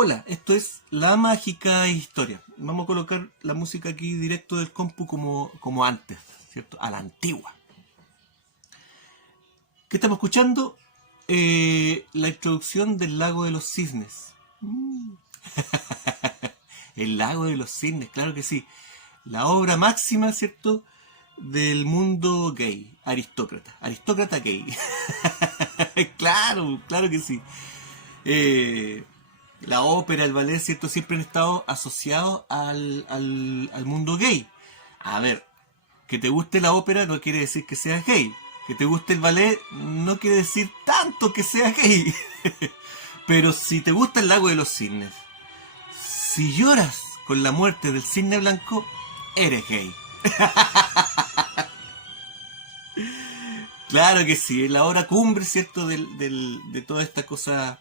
Hola, esto es La Mágica Historia. Vamos a colocar la música aquí directo del compu como antes, ¿cierto? A la antigua. ¿Qué estamos escuchando? La introducción del Lago de los Cisnes. El Lago de los Cisnes, claro que sí. La obra máxima, ¿cierto? Del mundo gay. Aristócrata. Aristócrata gay. Claro, claro que sí. Eh, la ópera, el ballet, ¿cierto? Siempre han estado asociados al mundo gay. A ver, que te guste la ópera no quiere decir que seas gay. Que te guste el ballet no quiere decir tanto que seas gay. Pero si te gusta el Lago de los Cisnes, si lloras con la muerte del cisne blanco, eres gay. Claro que sí, es la hora cumbre, ¿cierto? De toda esta cosa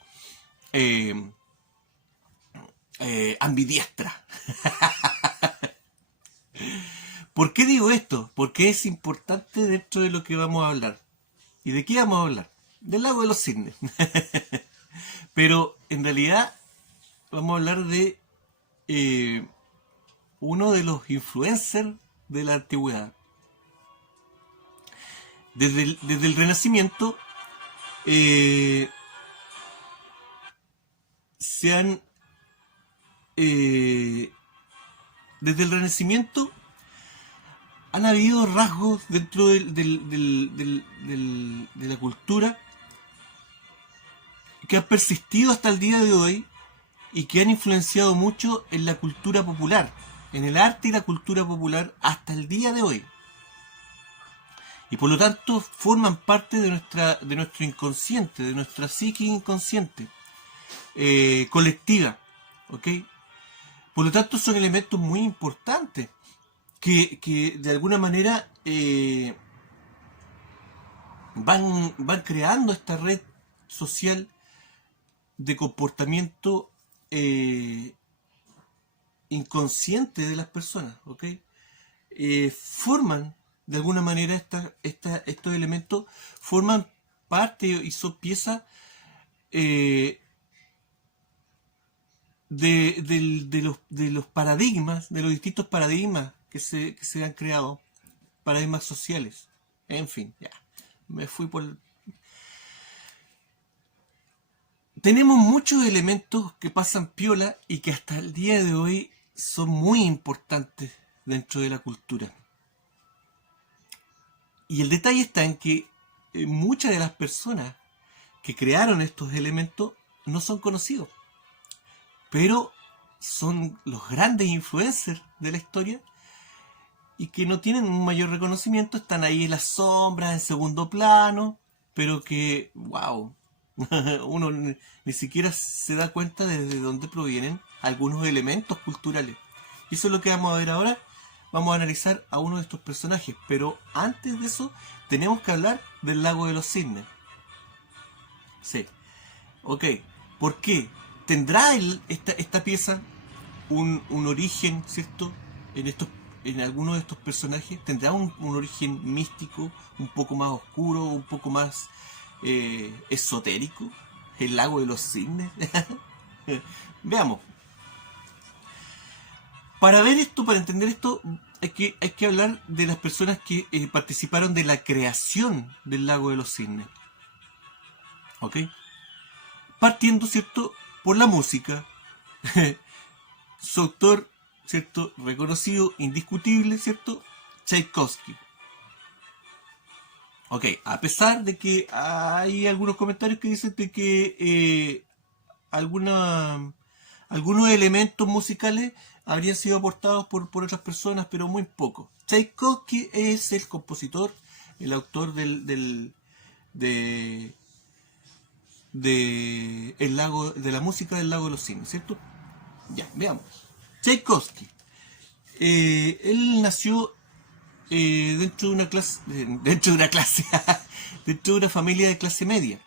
eh, ambidiestra. ¿Por qué digo esto? Porque es importante dentro de lo que vamos a hablar. ¿Y de qué vamos a hablar? Del Lago de los Cisnes. Pero en realidad vamos a hablar de uno de los influencers de la antigüedad. Desde el Renacimiento eh, se han... eh, desde el Renacimiento han habido rasgos dentro de la cultura que han persistido hasta el día de hoy y que han influenciado mucho en la cultura popular, en el arte y la cultura popular hasta el día de hoy. Y por lo tanto forman parte de nuestro inconsciente, de nuestra psique inconsciente, colectiva. ¿Ok? Por lo tanto son elementos muy importantes que de alguna manera van creando esta red social de comportamiento inconsciente de las personas, ¿ok? Forman, de alguna manera, estos elementos forman parte y son piezas eh, de los paradigmas, de los distintos paradigmas que se han creado, paradigmas sociales. En fin, ya, me fui por... Tenemos muchos elementos que pasan piola y que hasta el día de hoy son muy importantes dentro de la cultura. Y el detalle está en que muchas de las personas que crearon estos elementos no son conocidos, pero son los grandes influencers de la historia y que no tienen un mayor reconocimiento, están ahí en las sombras, en segundo plano, pero que, wow, uno ni siquiera se da cuenta de dónde provienen algunos elementos culturales. Y eso es lo que vamos a ver ahora. Vamos a analizar a uno de estos personajes, pero antes de eso tenemos que hablar del Lago de los Cisnes. Sí, ok. ¿Por qué? ¿Tendrá esta pieza un origen, ¿cierto? En algunos de estos personajes. ¿Tendrá un origen místico, un poco más oscuro, un poco más esotérico? ¿El Lago de los Cisnes? Veamos. Para ver esto, para entender esto, hay que hablar de las personas que participaron de la creación del Lago de los Cisnes. ¿Ok? Partiendo, ¿cierto? Por la música. Su autor, ¿cierto? Reconocido, indiscutible, ¿cierto? Tchaikovsky. Ok, a pesar de que hay algunos comentarios que dicen de que alguna, algunos elementos musicales habrían sido aportados por otras personas, pero muy poco. Tchaikovsky es el compositor, el autor de la música del Lago de los Cisnes, ¿cierto? Ya, veamos. Tchaikovsky. Él nació dentro de una clase, dentro de una familia de clase media.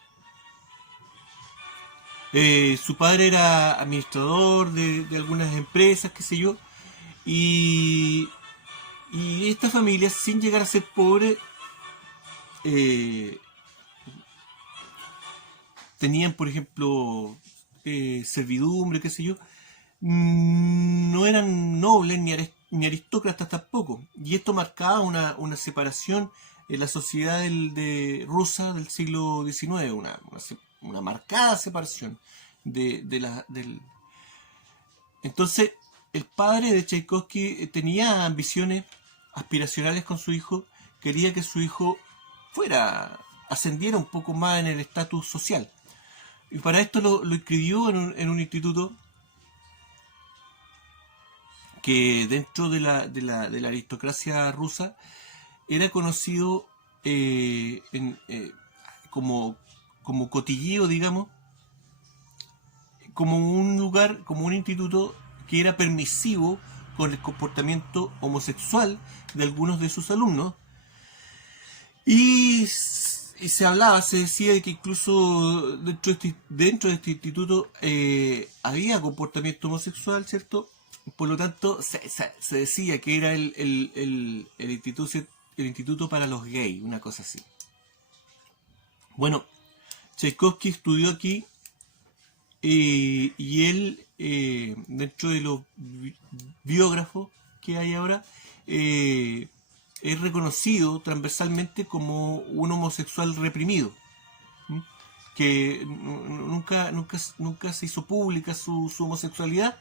Su padre era administrador de algunas empresas, qué sé yo, y, y esta familia, sin llegar a ser pobre, eh, tenían, por ejemplo, servidumbre, qué sé yo, no eran nobles ni aristócratas tampoco. Y esto marcaba una separación en la sociedad rusa del siglo XIX, una marcada separación del... Entonces, el padre de Tchaikovsky tenía ambiciones aspiracionales con su hijo, quería que su hijo ascendiera un poco más en el estatus social. Y para esto lo inscribió en un instituto que dentro de la aristocracia rusa era conocido como cotilleo, digamos, como un lugar, como un instituto que era permisivo con el comportamiento homosexual de algunos de sus alumnos. Y se decía de que incluso dentro de este instituto había comportamiento homosexual, ¿cierto? Por lo tanto, se decía que era el instituto para los gays, una cosa así. Bueno, Tchaikovsky estudió aquí y él, dentro de los biógrafos que hay ahora, es reconocido transversalmente como un homosexual reprimido, ¿m? Que nunca se hizo pública su homosexualidad,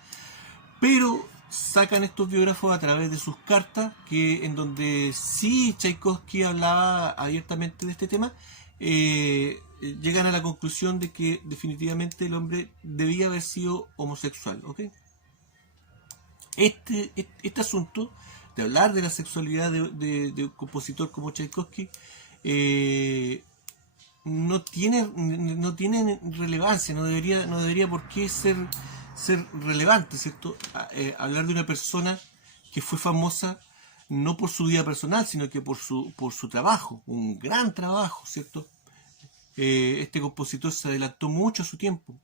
pero sacan estos biógrafos a través de sus cartas, en donde sí Tchaikovsky hablaba abiertamente de este tema. Llegan a la conclusión de que definitivamente el hombre debía haber sido homosexual, ¿ok? Este asunto de hablar de la sexualidad de un compositor como Tchaikovsky no tiene relevancia, no debería por qué ser relevante, ¿cierto? Hablar de una persona que fue famosa no por su vida personal, sino que por su trabajo, un gran trabajo, ¿cierto? Este compositor se adelantó mucho a su tiempo.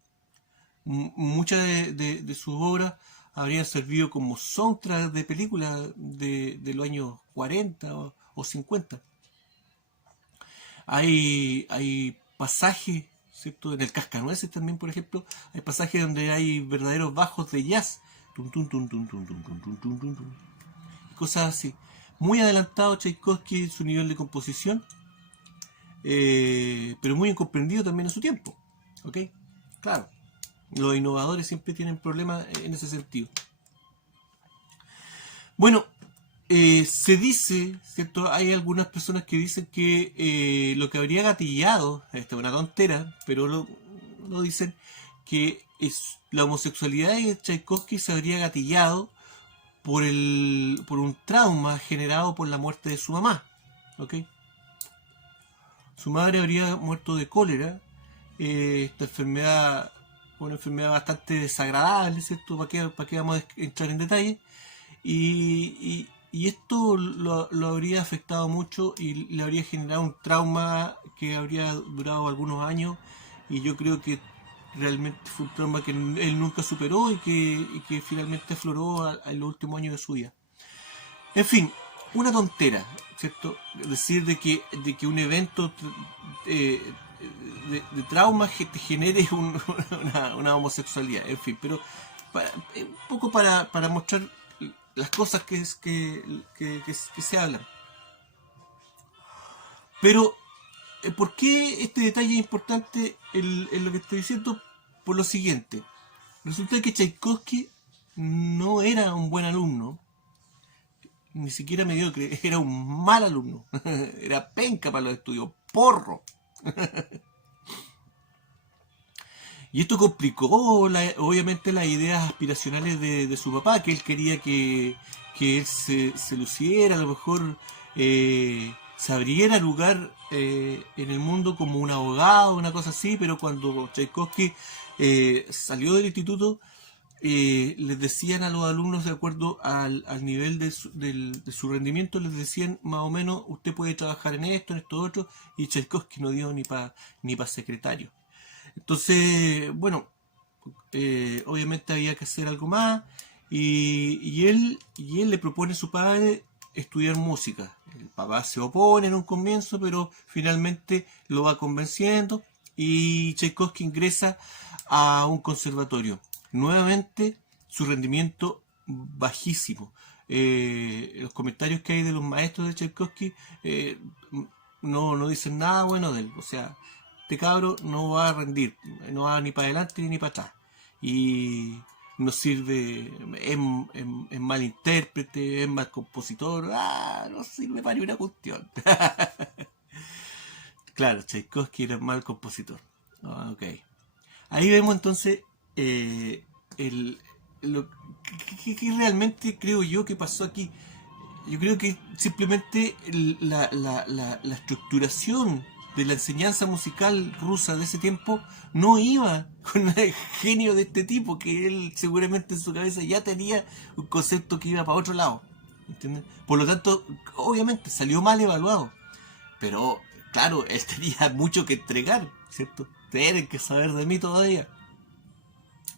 Muchas de sus obras habrían servido como soundtrack de películas de los años 40 o 50. Hay pasajes, ¿cierto? En el Cascanueces también, por ejemplo, hay pasajes donde hay verdaderos bajos de jazz. Tum, tum, tum, tum, tum, tum, tum, tum, tum, tum, tum. Cosas así. Muy adelantado Tchaikovsky en su nivel de composición, pero muy incomprendido también en su tiempo. ¿Ok? Claro, los innovadores siempre tienen problemas en ese sentido. Bueno, se dice, ¿cierto? Hay algunas personas que dicen que lo que habría gatillado, esta es una tontera, pero lo dicen, que la homosexualidad de Tchaikovsky se habría gatillado por un trauma generado por la muerte de su mamá, ¿ok? Su madre habría muerto de cólera, esta enfermedad, una enfermedad bastante desagradable, ¿cierto? ¿Para qué vamos a entrar en detalle? Y esto lo habría afectado mucho y le habría generado un trauma que habría durado algunos años, y yo creo que realmente fue un trauma que él nunca superó y que finalmente afloró en los últimos años de su vida. En fin, una tontera, ¿cierto? Decir de que un evento de trauma te genere una homosexualidad, en fin, pero un poco para mostrar las cosas que se hablan. Pero, ¿por qué este detalle es importante en lo que estoy diciendo? Por lo siguiente. Resulta que Tchaikovsky no era un buen alumno, ni siquiera mediocre, era un mal alumno. Era penca para los estudios, porro. Y esto complicó obviamente las ideas aspiracionales de su papá, que él quería que él se luciera, a lo mejor se abriera lugar en el mundo como un abogado, una cosa así, pero cuando Tchaikovsky salió del instituto, les decían a los alumnos, de acuerdo al nivel de su rendimiento, les decían más o menos: usted puede trabajar en esto otro, y Tchaikovsky no dio ni pa secretario. Entonces, bueno, obviamente había que hacer algo más, y él le propone a su padre estudiar música. El papá se opone en un comienzo, pero finalmente lo va convenciendo, y Tchaikovsky ingresa a un conservatorio. Nuevamente, su rendimiento bajísimo. Los comentarios que hay de los maestros de Tchaikovsky no dicen nada bueno de él. O sea, este cabro no va a rendir, no va ni para adelante ni para atrás. Y no sirve, es mal intérprete, es mal compositor, no sirve para ni una cuestión. Claro, Tchaikovsky era mal compositor. Ok. Ahí vemos entonces el, lo que realmente creo yo que pasó aquí. Yo creo que simplemente la estructuración de la enseñanza musical rusa de ese tiempo no iba con el genio de este tipo, que él seguramente en su cabeza ya tenía un concepto que iba para otro lado. ¿Entiendes? Por lo tanto, obviamente salió mal evaluado. Pero, claro, él tenía mucho que entregar, ¿cierto? Tienen que saber de mí todavía.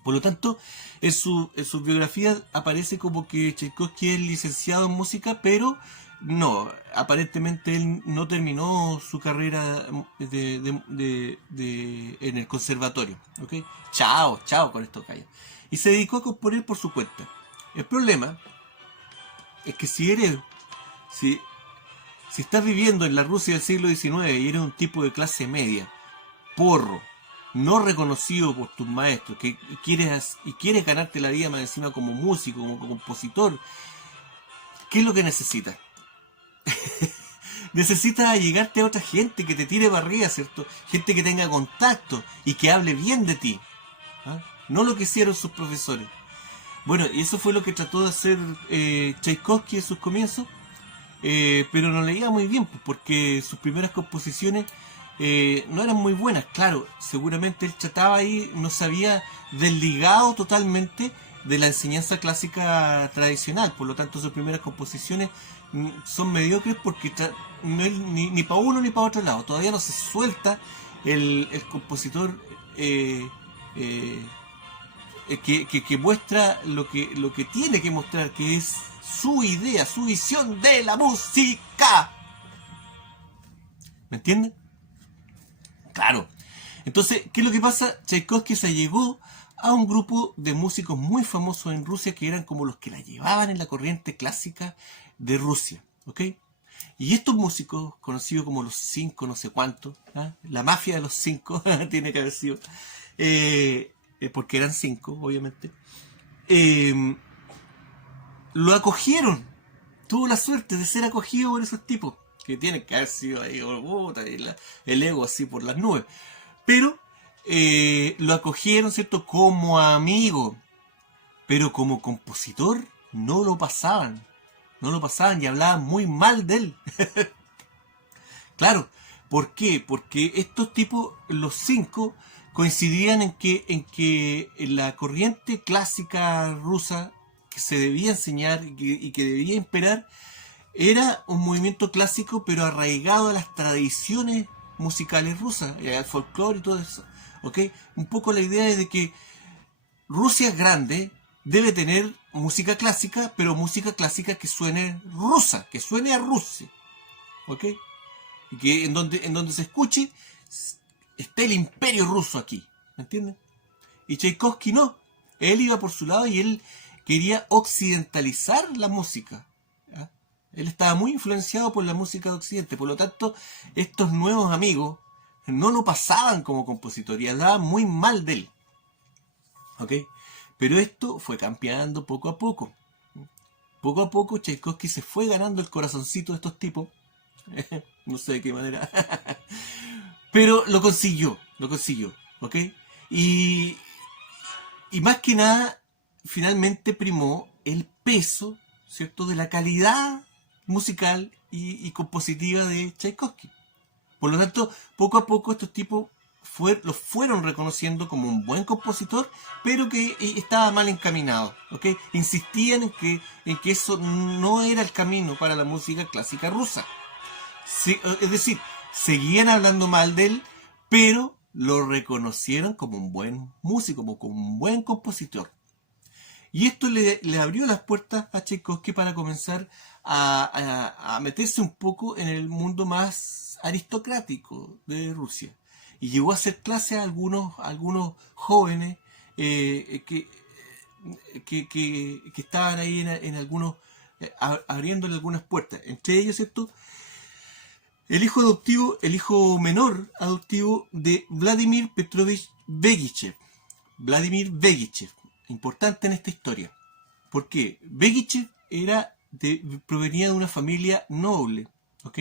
Por lo tanto, en su biografía aparece como que Tchaikovsky es licenciado en música, pero no, aparentemente él no terminó su carrera en el conservatorio. ¿Ok? Chao, chao con esto, calla. Y se dedicó a componer por su cuenta. El problema es que si, si estás viviendo en la Rusia del siglo XIX y eres un tipo de clase media, porro, no reconocido por tus maestros, que quieres ganarte la vida más encima como músico, como compositor, ¿qué es lo que necesitas? Necesitas allegarte a otra gente que te tire para arriba, ¿cierto? Gente que tenga contacto y que hable bien de ti. ¿Ah? No lo que hicieron sus profesores. Bueno, y eso fue lo que trató de hacer Tchaikovsky en sus comienzos, pero no leía muy bien, porque sus primeras composiciones no eran muy buenas. Claro, seguramente él trataba ahí, no se había desligado totalmente de la enseñanza clásica tradicional, por lo tanto sus primeras composiciones son mediocres porque no es ni para uno ni para otro lado, todavía no se suelta el compositor eh, que muestra lo que tiene que mostrar, que es su idea, su visión de la música. ¿Me entienden? Claro. Entonces, ¿qué es lo que pasa? Tchaikovsky se llegó a un grupo de músicos muy famosos en Rusia que eran como los que la llevaban en la corriente clásica de Rusia. ¿Ok? Y estos músicos, conocidos como los cinco no sé cuántos, ¿ah? La mafia de los cinco tiene que haber sido, porque eran cinco, obviamente, eh, lo acogieron. Tuvo la suerte de ser acogido por esos tipos, que tienen que haber sido ahí, el ego así por las nubes. Pero lo acogieron, ¿cierto? Como amigo. Pero como compositor no lo pasaban. No lo pasaban y hablaban muy mal de él. Claro, ¿por qué? Porque estos tipos, los cinco, coincidían en que la corriente clásica rusa que se debía enseñar y que debía imperar era un movimiento clásico pero arraigado a las tradiciones musicales rusas, al folclore y todo eso. ¿Ok? Un poco la idea es de que Rusia es grande, debe tener música clásica, pero música clásica que suene rusa, que suene a Rusia. ¿Ok? Y que en donde se escuche esté el imperio ruso aquí. ¿Me entienden? Y Tchaikovsky no. Él iba por su lado y él quería occidentalizar la música. ¿Ya? Él estaba muy influenciado por la música de Occidente. Por lo tanto, estos nuevos amigos no lo pasaban como compositor y hablaban muy mal de él. ¿Ok? Pero esto fue cambiando poco a poco. Poco a poco Tchaikovsky se fue ganando el corazoncito de estos tipos. No sé de qué manera. Pero lo consiguió, ¿ok? Y, y más que nada, finalmente primó el peso, ¿cierto?, de la calidad musical y compositiva de Tchaikovsky. Por lo tanto, poco a poco estos tipos los fueron reconociendo como un buen compositor, pero que estaba mal encaminado, ¿ok? Insistían en que eso no era el camino para la música clásica rusa. Sí, es decir, seguían hablando mal de él, pero lo reconocieron como un buen músico, como un buen compositor. Y esto le abrió las puertas a Tchaikovsky para comenzar a meterse un poco en el mundo más aristocrático de Rusia. y llegó a hacer clases a algunos jóvenes que estaban ahí en algunos, abriéndole algunas puertas. Entre ellos, ¿cierto? El hijo adoptivo, el hijo menor adoptivo de Vladimir Petrovich Begichev. Vladimir Begichev, importante en esta historia. ¿Por qué? Begichev provenía de una familia noble, ¿ok?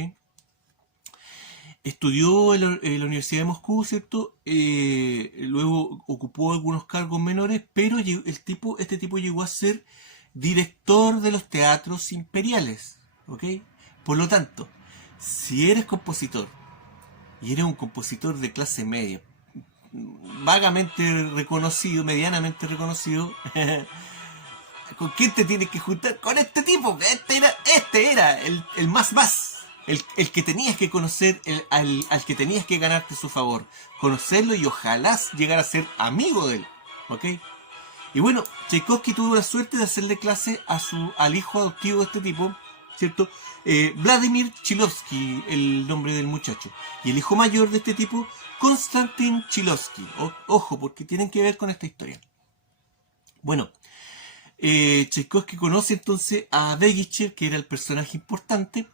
Estudió en la Universidad de Moscú, ¿cierto? Luego ocupó algunos cargos menores, pero este tipo llegó a ser director de los teatros imperiales, ¿ok? Por lo tanto, si eres compositor y eres un compositor de clase media, vagamente reconocido, medianamente reconocido, ¿con quién te tienes que juntar? Con este tipo. Este era el más. El que tenías que conocer, al que tenías que ganarte su favor. Conocerlo y ojalá llegar a ser amigo de él. ¿Ok? Y bueno, Tchaikovsky tuvo la suerte de hacerle clase al hijo adoptivo de este tipo, ¿cierto? Vladimir Chilovsky, el nombre del muchacho. Y el hijo mayor de este tipo, Konstantin Chilovsky. Ojo, porque tienen que ver con esta historia. Bueno, Tchaikovsky conoce entonces a Begichev, que era el personaje importante,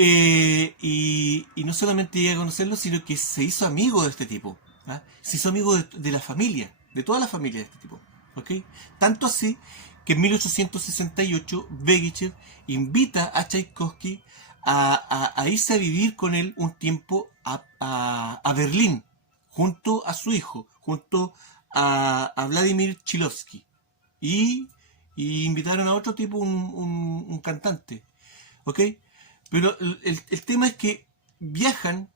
y no solamente llega a conocerlo, sino que se hizo amigo de este tipo. ¿Ah? Se hizo amigo de la familia, de toda la familia de este tipo. ¿Okay? Tanto así que en 1868 Begichev invita a Tchaikovsky a irse a vivir con él un tiempo a Berlín, junto a su hijo, junto a Vladimir Chilovsky. Y invitaron a otro tipo, un cantante. ¿Ok? Pero el tema es que viajan,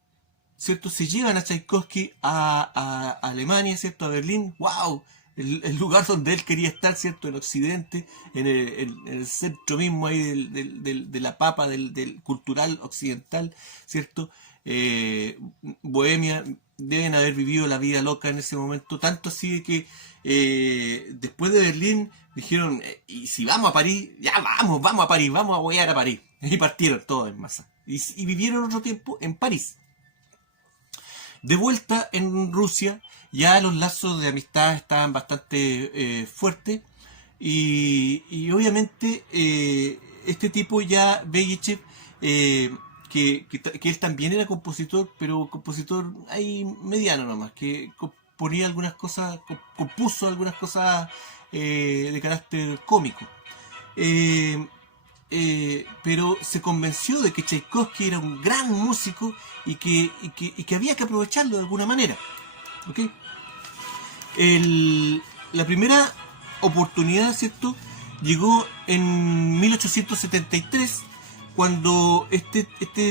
¿cierto? Se llevan a Tchaikovsky a Alemania, ¿cierto? A Berlín. ¡Wow! El lugar donde él quería estar, ¿cierto? En Occidente, en el centro mismo ahí de la papa del cultural occidental, ¿cierto? Bohemia, deben haber vivido la vida loca en ese momento, tanto así de que después de Berlín dijeron, y si vamos a París, ya vamos a París, vamos a huear a París. Y partieron todos en masa. Y vivieron otro tiempo en París. De vuelta en Rusia, ya los lazos de amistad estaban bastante fuertes. Y obviamente este tipo ya, Begichev, que él también era compositor, pero compositor ahí mediano nomás, que ponía algunas cosas, compuso algunas cosas de carácter cómico. Pero se convenció de que Tchaikovsky era un gran músico y que había que aprovecharlo de alguna manera. ¿Okay? La primera oportunidad, ¿cierto?, llegó en 1873, cuando este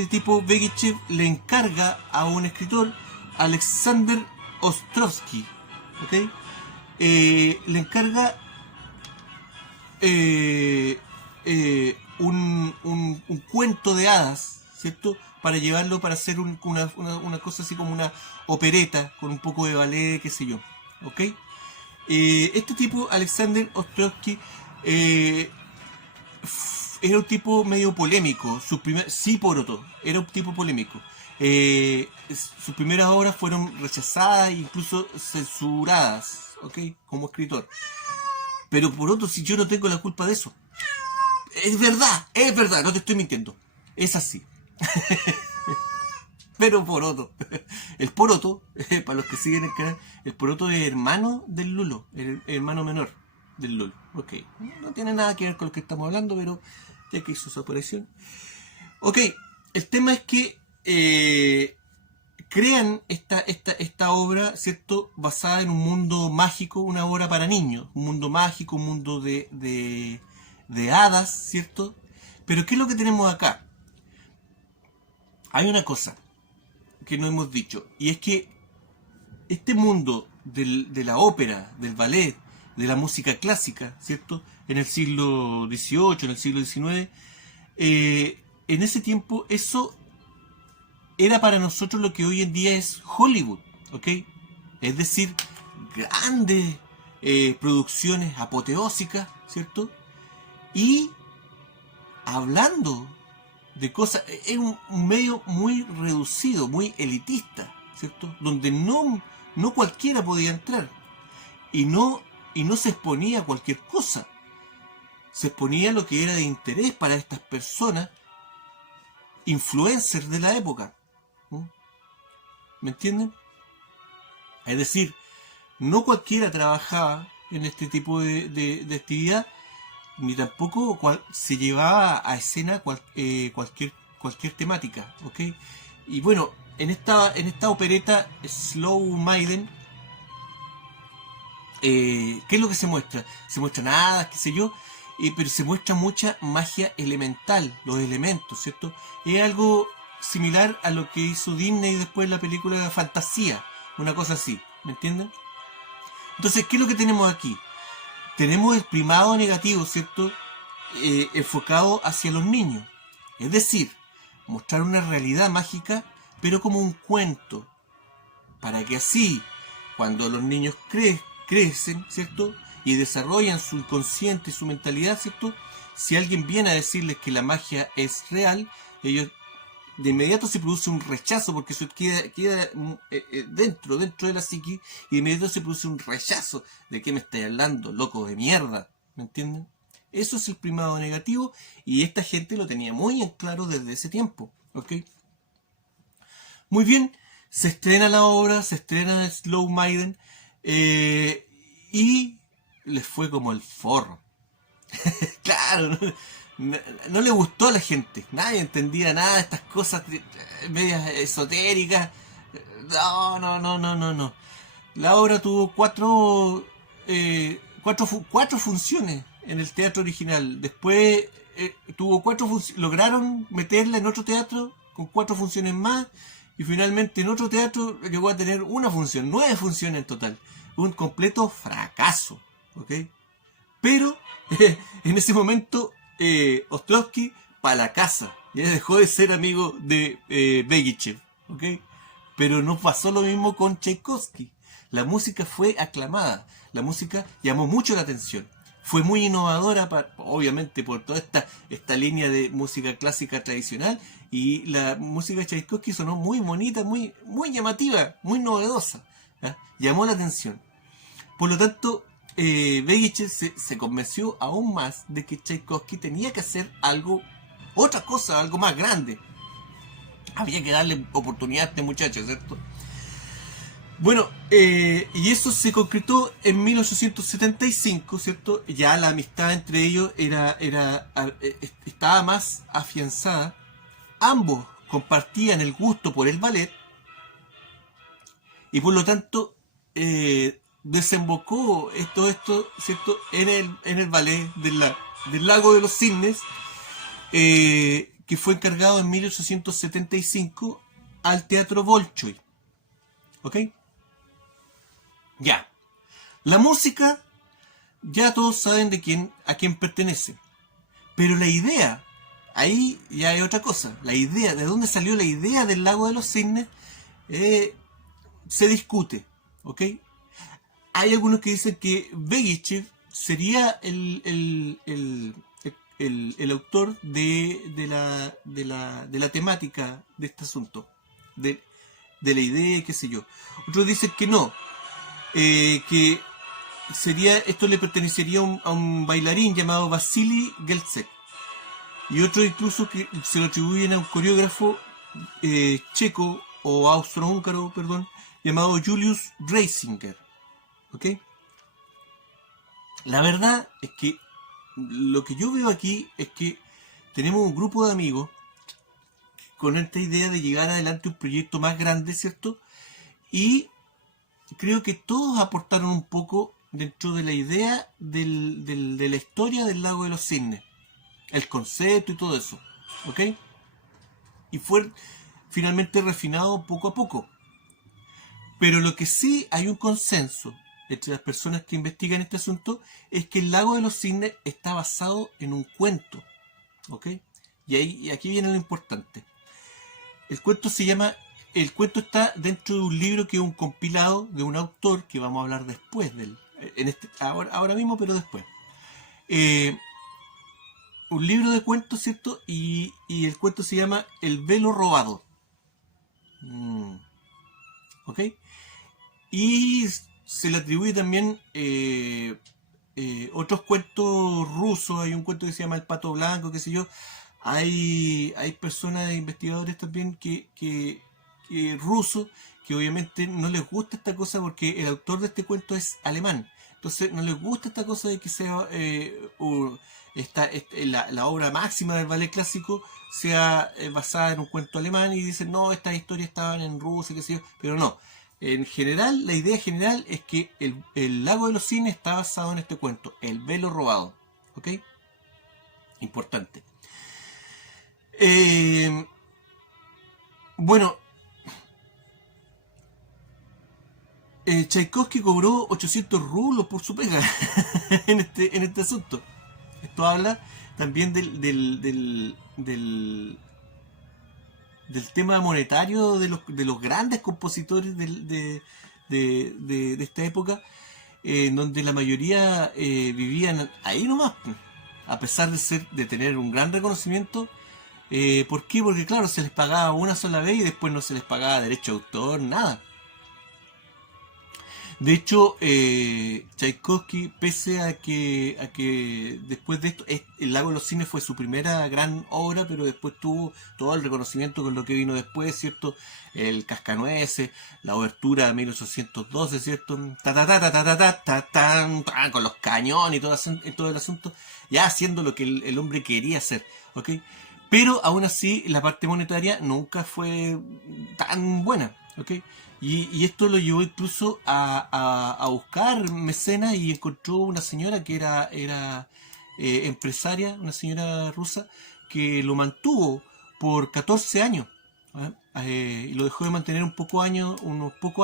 tipo Begichev le encarga a un escritor, Alexander Ostrovsky, ¿okay? Le encarga un cuento de hadas, ¿cierto? Para llevarlo, para hacer una cosa así como una opereta, con un poco de ballet, qué sé yo. ¿Ok? Este tipo, Alexander Ostrovsky, era un tipo medio polémico. Sí, Poroto, era un tipo polémico. Sus primeras obras fueron rechazadas e incluso censuradas, ¿ok? Como escritor. Pero Poroto, si yo no tengo la culpa de eso. Es verdad, no te estoy mintiendo. Es así. Pero Poroto. El Poroto, para los que siguen el canal, el Poroto es hermano del Lulo, el hermano menor del Lulo. Ok, no tiene nada que ver con lo que estamos hablando, pero ya que hizo su aparición. Ok, el tema es que crean esta obra, ¿cierto?, basada en un mundo mágico, una obra para niños, un mundo mágico, un mundo de hadas, ¿cierto? Pero ¿qué es lo que tenemos acá? Hay una cosa que no hemos dicho, y es que este mundo de la ópera, del ballet, de la música clásica, ¿cierto?, en el siglo XVIII, en el siglo XIX, en ese tiempo eso era para nosotros lo que hoy en día es Hollywood, ¿ok? Es decir, grandes producciones apoteósicas, ¿cierto? Y hablando de cosas, es un medio muy reducido, muy elitista, ¿cierto? Donde no cualquiera podía entrar. Y no, y no se exponía a cualquier cosa. Se exponía a lo que era de interés para estas personas, influencers de la época. ¿Mm? ¿Me entienden? Es decir, no cualquiera trabajaba en este tipo de actividad, ni tampoco se llevaba a escena cualquier temática, ¿ok? Y bueno, en esta opereta Slow Maiden, ¿qué es lo que se muestra? Se muestran hadas, qué sé yo, pero se muestra mucha magia elemental, los elementos, ¿cierto? Es algo similar a lo que hizo Disney después en la película de Fantasía, una cosa así, ¿me entienden? Entonces, ¿qué es lo que tenemos aquí? Tenemos el primado negativo, ¿cierto? Enfocado hacia los niños. Es decir, mostrar una realidad mágica, pero como un cuento, para que así, cuando los niños crecen, ¿cierto? Y desarrollan su inconsciente, su mentalidad, ¿cierto? Si alguien viene a decirles que la magia es real, ellos de inmediato se produce un rechazo, porque eso queda dentro de la psique, y de inmediato se produce un rechazo. ¿De qué me estáis hablando, loco de mierda? ¿Me entienden? Eso es el primado negativo, y esta gente lo tenía muy en claro desde ese tiempo, ¿ok? Muy bien, se estrena la obra, se estrena Slow Maiden, y les fue como el forro. Claro, no le gustó a la gente, nadie entendía nada de estas cosas medias esotéricas. No. La obra tuvo cuatro funciones en el teatro original. Después tuvo cuatro funciones, lograron meterla en otro teatro con 4 funciones más, y finalmente en otro teatro llegó a tener una función, 9 funciones en total. Un completo fracaso, ¿ok? Pero en ese momento Ostrovsky para la casa, ya dejó de ser amigo de Begichev, ¿ok? Pero no pasó lo mismo con Tchaikovsky. La música fue aclamada, la música llamó mucho la atención, fue muy innovadora, obviamente por toda esta línea de música clásica tradicional, y la música de Tchaikovsky sonó muy bonita, muy llamativa, muy novedosa, ¿ya? Llamó la atención. Por lo tanto, Begichev se convenció aún más de que Tchaikovsky tenía que hacer otra cosa, algo más grande. Había que darle oportunidad a este muchacho, ¿cierto? Bueno, y eso se concretó en 1875, ¿cierto? Ya la amistad entre ellos estaba más afianzada. Ambos compartían el gusto por el ballet, y por lo tanto desembocó esto, ¿cierto? En el ballet del Lago de los Cisnes, que fue encargado en 1875 al Teatro Bolshoi. ¿Ok? Ya. La música, ya todos saben a quién pertenece. Pero la idea, ahí ya hay otra cosa. La idea, ¿de dónde salió la idea del Lago de los Cisnes? Se discute, ¿ok? Hay algunos que dicen que Begichev sería el autor de la temática de este asunto, de la idea, qué sé yo. Otros dicen que no, que esto le pertenecería a un bailarín llamado Vasily Geltsek. Y otros incluso que se lo atribuyen a un coreógrafo checo o austrohúngaro, perdón, llamado Julius Reisinger. ¿Ok? La verdad es que lo que yo veo aquí es que tenemos un grupo de amigos con esta idea de llegar adelante un proyecto más grande, ¿cierto? Y creo que todos aportaron un poco dentro de la idea de la historia del Lago de los Cisnes, el concepto y todo eso, ¿ok? Y fue finalmente refinado poco a poco. Pero lo que sí hay un consenso entre las personas que investigan este asunto es que el Lago de los Cisnes está basado en un cuento, ¿ok? Y aquí viene lo importante. El cuento está dentro de un libro que es un compilado de un autor que vamos a hablar después ahora mismo, pero después. Un libro de cuentos, ¿cierto? Y el cuento se llama El velo robado. ¿ok? Y se le atribuye también otros cuentos rusos. Hay un cuento que se llama El Pato Blanco, qué sé yo. Hay personas, investigadores también que rusos, que obviamente no les gusta esta cosa porque el autor de este cuento es alemán. Entonces no les gusta esta cosa de que sea la obra máxima del ballet clásico sea basada en un cuento alemán, y dicen, no, estas historias estaban en Rusia, qué sé yo, pero no. En general, la idea general es que el Lago de los Cisnes está basado en este cuento, El Velo Robado. ¿Ok? Importante. Eh, bueno, Tchaikovsky cobró 800 rublos por su pega en este asunto. Esto habla también del tema monetario de los grandes compositores de esta época, en donde la mayoría vivían ahí nomás, a pesar de tener un gran reconocimiento. ¿Por qué? Porque claro, se les pagaba una sola vez y después no se les pagaba derecho de autor, nada. De hecho, Tchaikovsky, pese a que después de esto, El Lago de los Cisnes fue su primera gran obra, pero después tuvo todo el reconocimiento con lo que vino después, ¿cierto? El Cascanueces, la obertura de 1812, ¿cierto? Ta ta ta ta ta ta ta ta tan, tan, con los cañones y todo el asunto, ya haciendo lo que el hombre quería hacer, ¿ok? Pero aún así, la parte monetaria nunca fue tan buena, ¿ok? Y esto lo llevó incluso a buscar mecenas, y encontró una señora que era empresaria, una señora rusa, que lo mantuvo por 14 años. ¿Ah? Y lo dejó de mantener unos pocos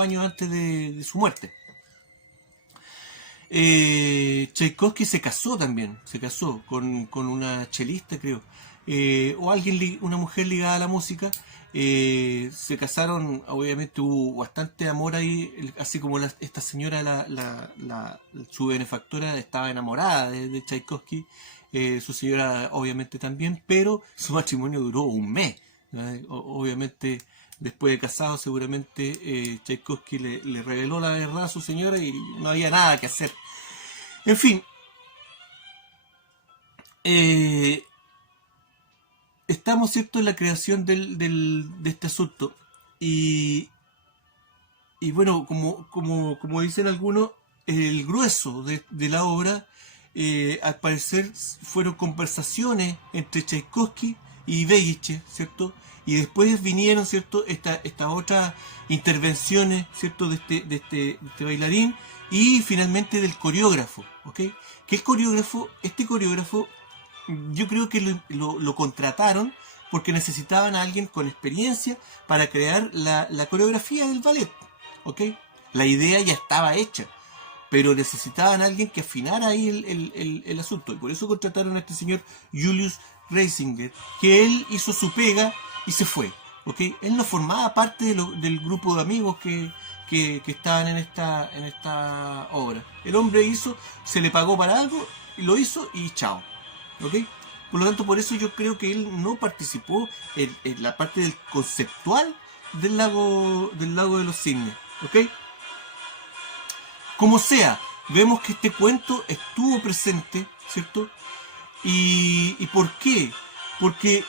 años antes de su muerte. Tchaikovsky se casó también, se casó con una chelista, creo, o una mujer ligada a la música. Se casaron, obviamente hubo bastante amor ahí, así como esta señora, su benefactora, estaba enamorada de Tchaikovsky, su señora obviamente también, pero su matrimonio duró un mes. Obviamente, después de casado, seguramente Tchaikovsky le reveló la verdad a su señora y no había nada que hacer. En fin, eh, estamos, ¿cierto?, en la creación de este asunto. Y, y bueno, como dicen algunos, el grueso de la obra, al parecer, fueron conversaciones entre Tchaikovsky y Begiche, ¿cierto? Y después vinieron, ¿cierto?, estas otras intervenciones, ¿cierto?, de este bailarín, y finalmente del coreógrafo, ¿ok? Que este coreógrafo, yo creo que lo contrataron porque necesitaban a alguien con experiencia para crear la coreografía del ballet, ¿ok? La idea ya estaba hecha, pero necesitaban a alguien que afinara ahí el asunto, y por eso contrataron a este señor Julius Reisinger, que él hizo su pega y se fue, ¿ok? Él no formaba parte del grupo de amigos que estaban en esta obra. El hombre se le pagó para algo, lo hizo y chao, ¿ok? Por lo tanto, por eso yo creo que él no participó en la parte del conceptual del lago de los cisnes, ¿ok? Como sea, vemos que este cuento estuvo presente, ¿cierto? ¿Y por qué? Porque,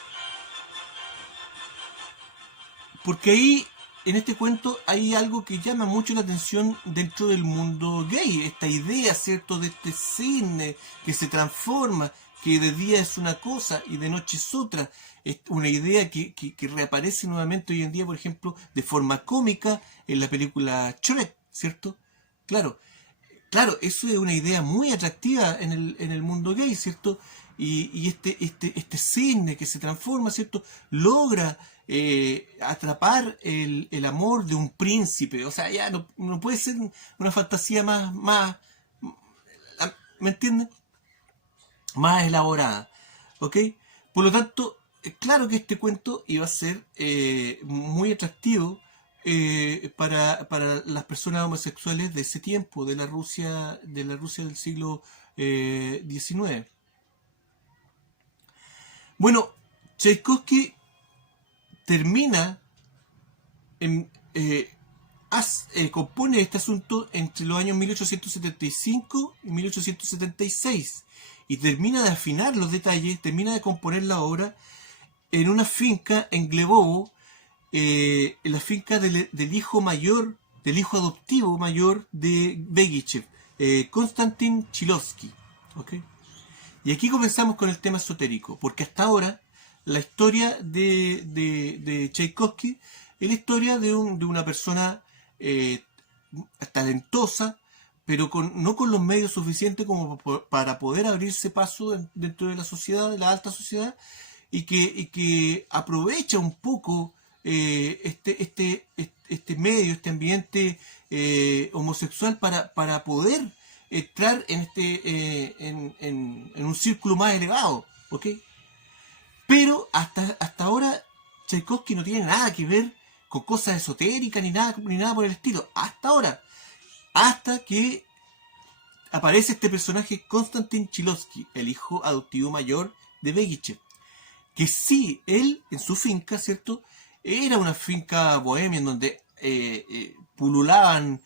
porque ahí, en este cuento, hay algo que llama mucho la atención dentro del mundo gay. Esta idea, ¿cierto?, de este cisne que se transforma, que de día es una cosa y de noche es otra. Es una idea que reaparece nuevamente hoy en día, por ejemplo, de forma cómica en la película Shrek, ¿cierto? Claro, claro, eso es una idea muy atractiva en el mundo gay, ¿cierto? Y este cisne que se transforma, ¿cierto? Logra atrapar el amor de un príncipe. O sea, ya no puede ser una fantasía ¿me entienden? Más elaborada, ¿ok? Por lo tanto, claro que este cuento iba a ser muy atractivo para las personas homosexuales de ese tiempo, de la Rusia del siglo XIX. Bueno, Tchaikovsky termina en, compone este asunto entre los años 1875 y 1876 y termina de afinar los detalles, termina de componer la obra en una finca en Glebovo, en la finca del hijo mayor, del hijo adoptivo mayor de Begichev, Konstantin Chilovsky. ¿Okay? Y aquí comenzamos con el tema esotérico, porque hasta ahora la historia de Tchaikovsky es la historia de una persona talentosa, pero no con los medios suficientes como para poder abrirse paso dentro de la sociedad, de la alta sociedad, y que aprovecha un poco este medio, este ambiente homosexual para poder entrar en un círculo más elevado, ¿ok? Pero hasta ahora Tchaikovsky no tiene nada que ver con cosas esotéricas ni nada por el estilo. Hasta ahora. Hasta que aparece este personaje Konstantin Chilovsky, el hijo adoptivo mayor de Begichev. Que sí, él en su finca, ¿cierto? Era una finca bohemia en donde pululaban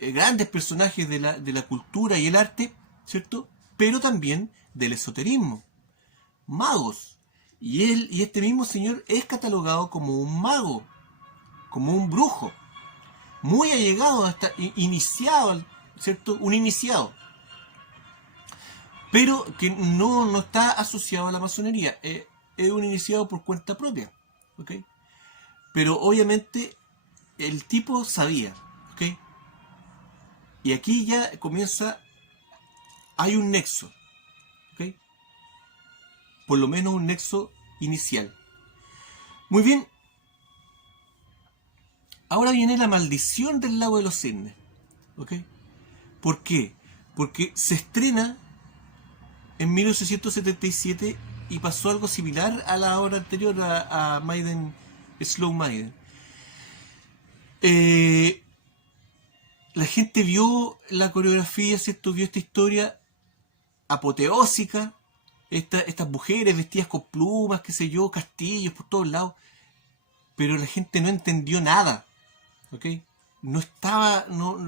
grandes personajes de la cultura y el arte, ¿cierto? Pero también del esoterismo. Magos. Y este mismo señor es catalogado como un mago, como un brujo, muy allegado, hasta iniciado, ¿cierto? Un iniciado. Pero que no está asociado a la masonería, es un iniciado por cuenta propia, ¿ok? Pero obviamente el tipo sabía, ¿ok? Y aquí ya comienza, hay un nexo, ¿ok? Por lo menos un nexo inicial. Muy bien. Ahora viene la maldición del lago de los cisnes. ¿Ok? ¿Por qué? Porque se estrena en 1877 y pasó algo similar a la obra anterior, a Maiden, Slow Maiden. La gente vio la coreografía, ¿cierto? Vio esta historia apoteósica, estas mujeres vestidas con plumas, qué sé yo, castillos por todos lados, pero la gente no entendió nada, ¿ok? No estaba, no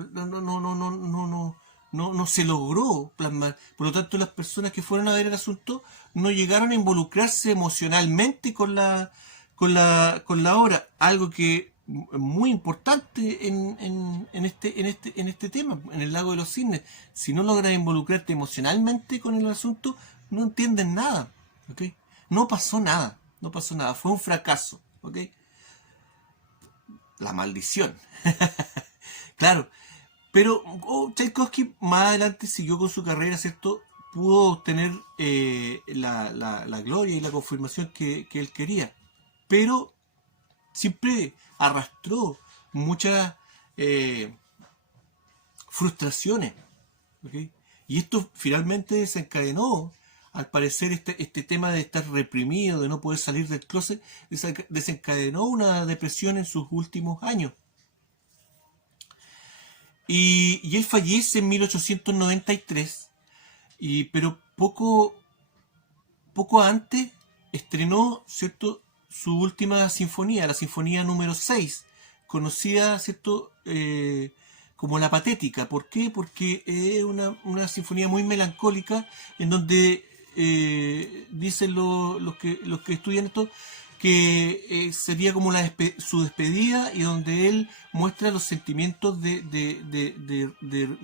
se logró plasmar. Por lo tanto, las personas que fueron a ver el asunto no llegaron a involucrarse emocionalmente con la obra, algo que es muy importante en este tema, en el lago de los cisnes. Si no logras involucrarte emocionalmente con el asunto, no entienden nada, ¿ok? No pasó nada, fue un fracaso, ¿ok? La maldición. Claro, pero Tchaikovsky más adelante siguió con su carrera, ¿cierto? Pudo obtener la gloria y la confirmación que él quería, pero siempre arrastró muchas frustraciones, ¿okay? Y esto finalmente desencadenó, al parecer, este tema de estar reprimido, de no poder salir del closet, desencadenó una depresión en sus últimos años. Y él fallece en 1893, pero poco antes estrenó, ¿cierto?, su última sinfonía, la sinfonía número 6, conocida, ¿cierto?, como La Patética. ¿Por qué? Porque es una sinfonía muy melancólica en donde dicen los que estudian esto que sería como su despedida, y donde él muestra los sentimientos de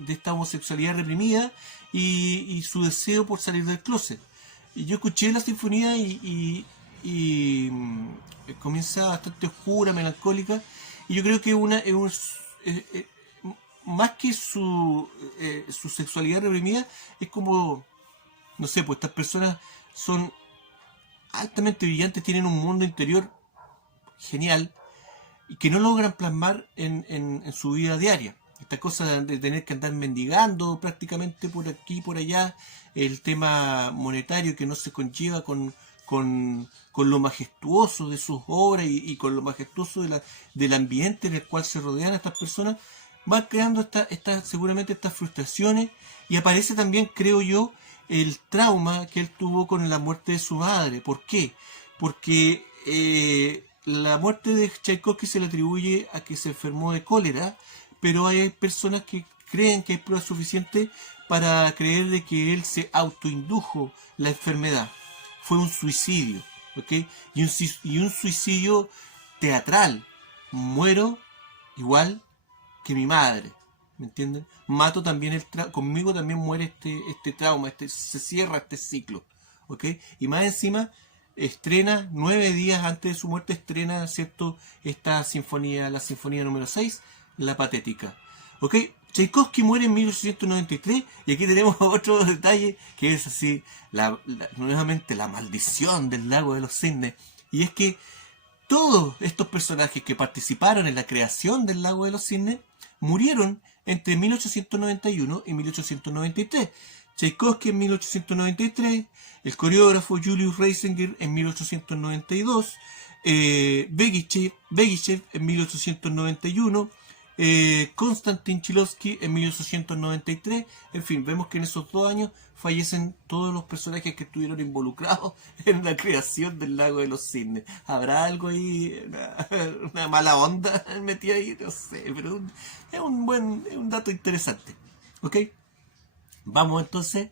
esta homosexualidad reprimida y su deseo por salir del closet. Y yo escuché la sinfonía y comienza bastante oscura, melancólica, y yo creo que más que su sexualidad reprimida, es como, no sé, pues estas personas son altamente brillantes, tienen un mundo interior genial y que no logran plasmar en su vida diaria. Esta cosa de tener que andar mendigando prácticamente por aquí y por allá, el tema monetario que no se conlleva con lo majestuoso de sus obras y con lo majestuoso del ambiente en el cual se rodean estas personas, van creando seguramente estas frustraciones, y aparece también, creo yo, el trauma que él tuvo con la muerte de su madre. ¿Por qué? Porque la muerte de Tchaikovsky se le atribuye a que se enfermó de cólera, pero hay personas que creen que hay pruebas suficientes para creer de que él se autoindujo la enfermedad. Fue un suicidio, ¿ok? Y un suicidio teatral. Muero igual que mi madre, ¿me entienden? Mato también conmigo también muere este trauma, se cierra este ciclo, ¿ok? Y más encima estrena 9 días antes de su muerte, estrena, ¿cierto?, esta sinfonía, la sinfonía número 6, La Patética, ¿ok? Tchaikovsky muere en 1893 y aquí tenemos otro detalle que es así, nuevamente la maldición del Lago de los Cisnes, y es que todos estos personajes que participaron en la creación del Lago de los Cisnes murieron entre 1891 y 1893. Tchaikovsky en 1893, el coreógrafo Julius Reisinger en 1892, Begichev en 1891, Konstantin Chilovsky en 1893. En fin, vemos que en esos 2 años fallecen todos los personajes que estuvieron involucrados en la creación del Lago de los Cisnes. ¿Habrá algo ahí, una mala onda metida ahí? No sé, pero es un dato interesante. ¿Ok? Vamos entonces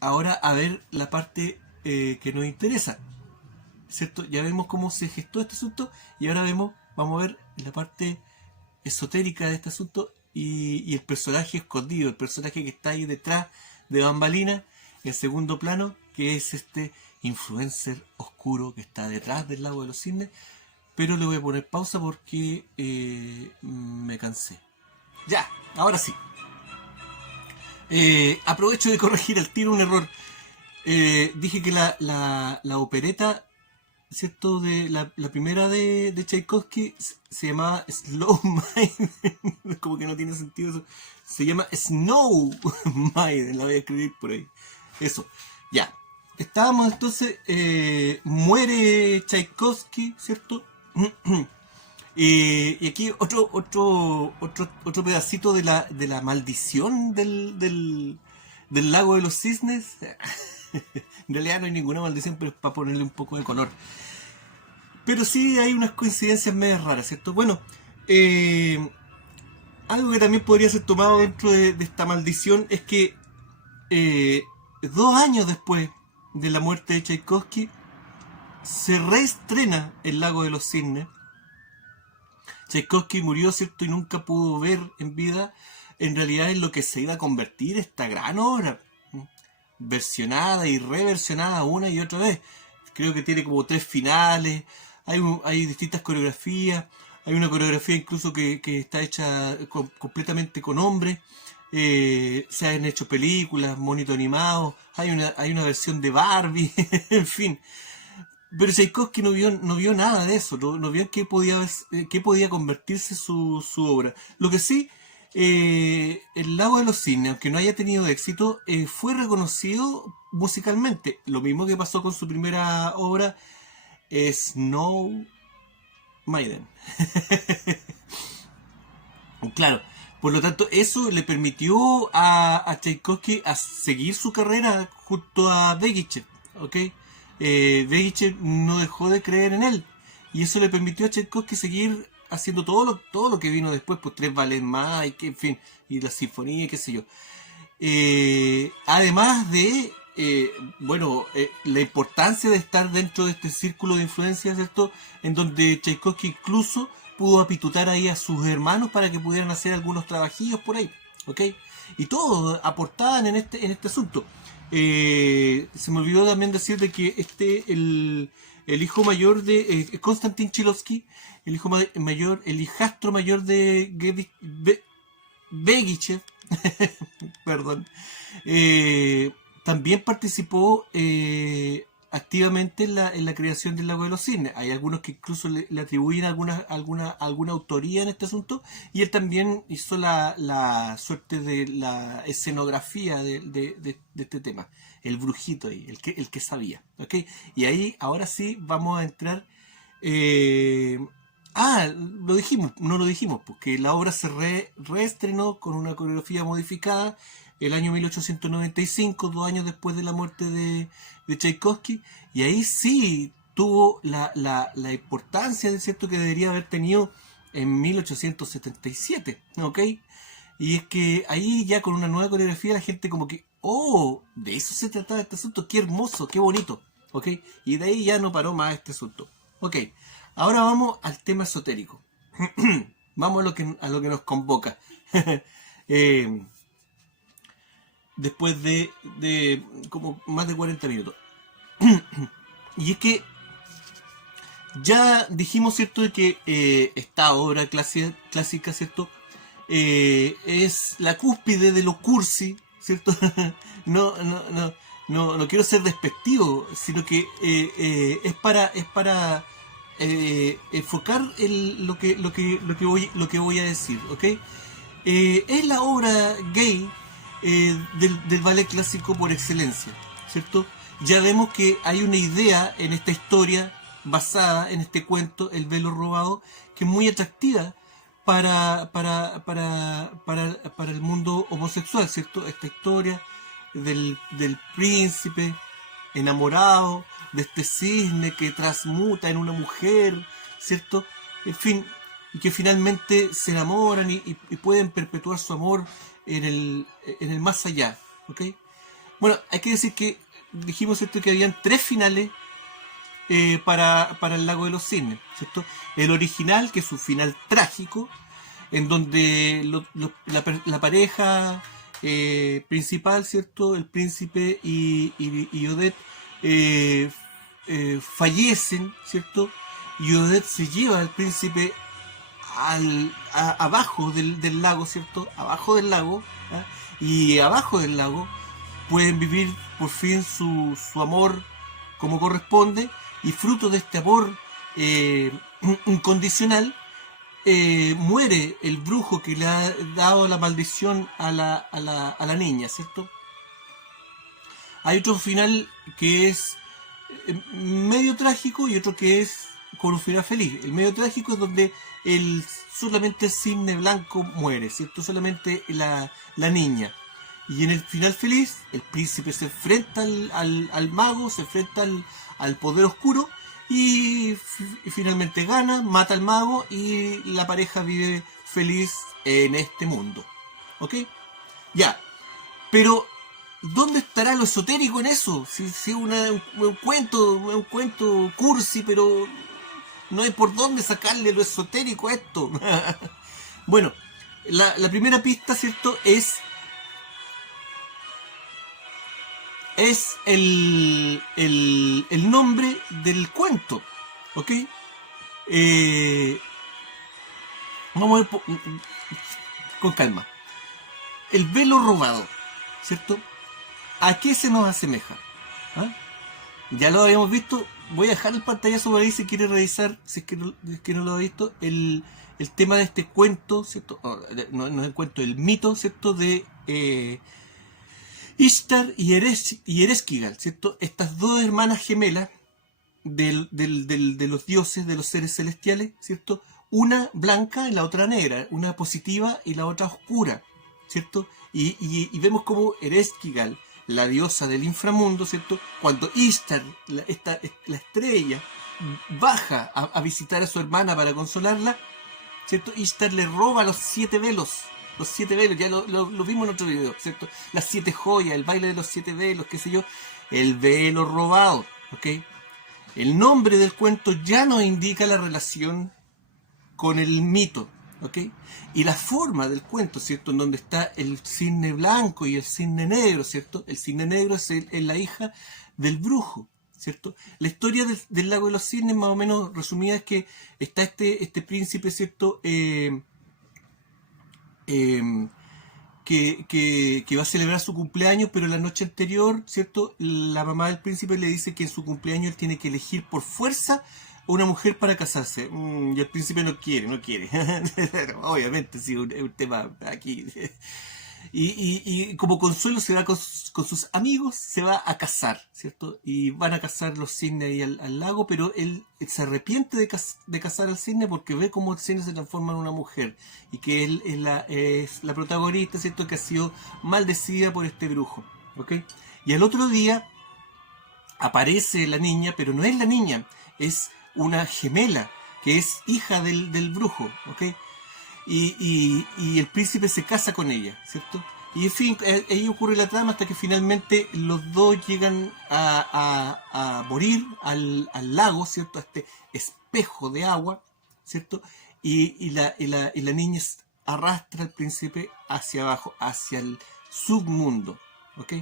ahora a ver la parte que nos interesa, ¿cierto? Ya vemos cómo se gestó este asunto y ahora vamos a ver la parte esotérica de este asunto y el personaje escondido, el personaje que está ahí detrás de bambalinas, en segundo plano, que es este influencer oscuro que está detrás del Lago de los Cisnes. Pero le voy a poner pausa porque me cansé. Ya, ahora sí. Aprovecho de corregir al tiro un error. Dije que la opereta, ¿cierto?, de la primera de Tchaikovsky se llamaba Slow Maiden. Como que no tiene sentido eso. Se llama Snow Maiden, la voy a escribir por ahí. Eso, ya. Estábamos entonces, muere Tchaikovsky, ¿cierto? Y aquí otro pedacito de la maldición del Lago de los Cisnes. En realidad no hay ninguna maldición, pero es para ponerle un poco de color. Pero sí hay unas coincidencias medias raras, ¿cierto? Bueno, algo que también podría ser tomado dentro de esta maldición es que 2 años después de la muerte de Tchaikovsky se reestrena El Lago de los Cisnes. Tchaikovsky murió, ¿cierto?, y nunca pudo ver en vida en realidad en lo que se iba a convertir esta gran obra, versionada y reversionada una y otra vez. Creo que tiene como 3 finales, hay distintas coreografías, hay una coreografía incluso que está hecha completamente con hombres, se han hecho películas, monitos animados, hay una versión de Barbie, en fin. Pero Tchaikovsky no vio nada de eso, no vio en qué podía convertirse su obra. Lo que sí, El Lago de los Cisnes, aunque no haya tenido éxito, fue reconocido musicalmente. Lo mismo que pasó con su primera obra, Snow Maiden. Claro, por lo tanto, eso le permitió a Tchaikovsky a seguir su carrera junto a Begichev, ¿ok? Begichev no dejó de creer en él y eso le permitió a Tchaikovsky seguir haciendo todo lo que vino después, pues 3 ballets más, en fin, y la sinfonía, qué sé yo. Además de, la importancia de estar dentro de este círculo de influencia, ¿cierto?, en donde Tchaikovsky incluso pudo apitutar ahí a sus hermanos para que pudieran hacer algunos trabajillos por ahí, ¿ok? Y todos aportaban en este asunto. Se me olvidó también decir de que el hijo mayor de Konstantin Chilovsky, el hijastro mayor de Begichev, perdón, también participó activamente en la creación del Lago de los Cisnes. Hay algunos que incluso le atribuyen alguna autoría en este asunto, y él también hizo la suerte de la escenografía de este tema, el brujito ahí, el que sabía, ¿ok? Y ahí ahora sí vamos a entrar. Lo dijimos, no lo dijimos, porque la obra se reestrenó con una coreografía modificada el año 1895, 2 años después de la muerte de Tchaikovsky, y ahí sí tuvo la importancia, ¿cierto?, que debería haber tenido en 1877, ¿ok? Y es que ahí ya con una nueva coreografía la gente como que, oh, de eso se trataba este asunto, qué hermoso, qué bonito, ¿ok? Y de ahí ya no paró más este asunto. Ok, ahora vamos al tema esotérico. Vamos a lo que nos convoca. Eh, después de como más de 40 minutos. Y es que ya dijimos, ¿cierto?, de que esta obra clásica, ¿cierto?, es la cúspide de lo cursi, ¿cierto? No quiero ser despectivo, sino que es para enfocar lo que voy a decir, ¿ok? Es la obra gay del ballet clásico por excelencia, ¿cierto? Ya vemos que hay una idea en esta historia basada en este cuento, El velo robado, que es muy atractiva para el mundo homosexual, ¿cierto? Esta historia del príncipe enamorado, de este cisne que transmuta en una mujer, ¿cierto? En fin, y que finalmente se enamoran y pueden perpetuar su amor en el más allá, ¿ok? Bueno, hay que decir que dijimos, ¿cierto?, que habían 3 finales para el Lago de los Cisnes, ¿cierto? El original, que es un final trágico, en donde la pareja principal, ¿cierto?, el príncipe y Odette fallecen, ¿cierto? Y Odette se lleva al príncipe abajo del lago, ¿cierto? Abajo del lago, ¿ah? Y abajo del lago pueden vivir por fin su amor como corresponde, y fruto de este amor incondicional, muere el brujo que le ha dado la maldición a la niña, ¿cierto? Hay otro final que es medio trágico y otro que es con un final feliz. El medio trágico es donde solamente el cisne blanco muere, ¿cierto? Solamente la niña. Y en el final feliz, el príncipe se enfrenta al mago, se enfrenta al poder oscuro y finalmente gana, mata al mago y la pareja vive feliz en este mundo. ¿Ok? Ya. Pero ¿dónde estará lo esotérico en eso? Si es un cuento cursi, pero no hay por dónde sacarle lo esotérico a esto. Bueno, la primera pista, ¿cierto?, es el nombre del cuento, ¿ok? Vamos a ver con calma. El velo robado, ¿cierto? ¿A qué se nos asemeja? ¿Ah? Ya lo habíamos visto. Voy a dejar el pantallazo por ahí si quiere revisar, si es que no lo ha visto, el tema de este cuento, ¿cierto? No es el cuento, el mito, ¿cierto?, de Ishtar y Ereshkigal, ¿cierto? Estas dos hermanas gemelas de los dioses, de los seres celestiales, ¿cierto? Una blanca y la otra negra, una positiva y la otra oscura, ¿cierto? Y vemos como Ereshkigal, la diosa del inframundo, ¿cierto?, cuando Ishtar, la estrella, baja a visitar a su hermana para consolarla, ¿cierto?, Ishtar le roba los 7 velos. Los 7 velos, ya lo vimos en otro video, ¿cierto? Las 7 joyas, el baile de los 7 velos, qué sé yo. El velo robado, ¿ok? El nombre del cuento ya nos indica la relación con el mito, ¿ok? Y la forma del cuento, ¿cierto?, en donde está el cisne blanco y el cisne negro, ¿cierto? El cisne negro es la hija del brujo, ¿cierto? La historia del Lago de los Cisnes, más o menos resumida, es que está este príncipe, ¿cierto?, que va a celebrar su cumpleaños, pero la noche anterior, ¿cierto?, la mamá del príncipe le dice que en su cumpleaños él tiene que elegir por fuerza una mujer para casarse. Y el príncipe no quiere. Obviamente, sí, es un tema aquí. Y como consuelo se va con sus amigos, se va a casar, ¿cierto? Y van a cazar los cisnes ahí al lago, pero él se arrepiente de cazar al cisne porque ve cómo el cisne se transforma en una mujer y que él es la protagonista, ¿cierto?, que ha sido maldecida por este brujo, ¿ok? Y al otro día aparece la niña, pero no es la niña, es una gemela, que es hija del brujo, ¿ok? Y el príncipe se casa con ella, ¿cierto? Y en fin, ahí ocurre la trama hasta que finalmente los dos llegan a morir al lago, ¿cierto? A este espejo de agua, ¿cierto? Y la niña arrastra al príncipe hacia abajo, hacia el submundo, ¿ok?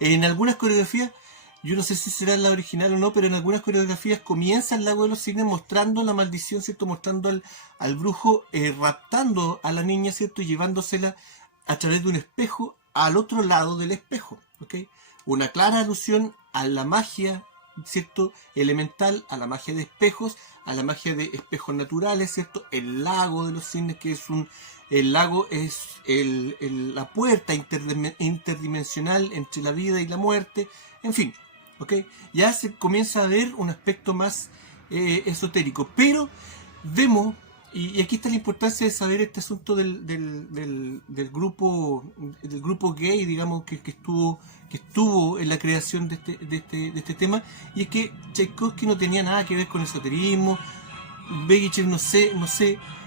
En algunas coreografías, yo no sé si será la original o no, pero en algunas coreografías comienza el lago de los cisnes mostrando la maldición, ¿cierto? Mostrando al brujo raptando a la niña, ¿cierto? Y llevándosela a través de un espejo al otro lado del espejo, ¿ok? Una clara alusión a la magia, ¿cierto? Elemental, a la magia de espejos, a la magia de espejos naturales, ¿cierto? El lago de los cisnes, que es el lago es la puerta interdimensional entre la vida y la muerte, en fin, ¿ok? Ya se comienza a ver un aspecto más esotérico, pero vemos, y aquí está la importancia de saber este asunto del grupo gay, digamos, que estuvo en la creación de este tema, y es que Tchaikovsky no tenía nada que ver con esoterismo, Begichev no sé,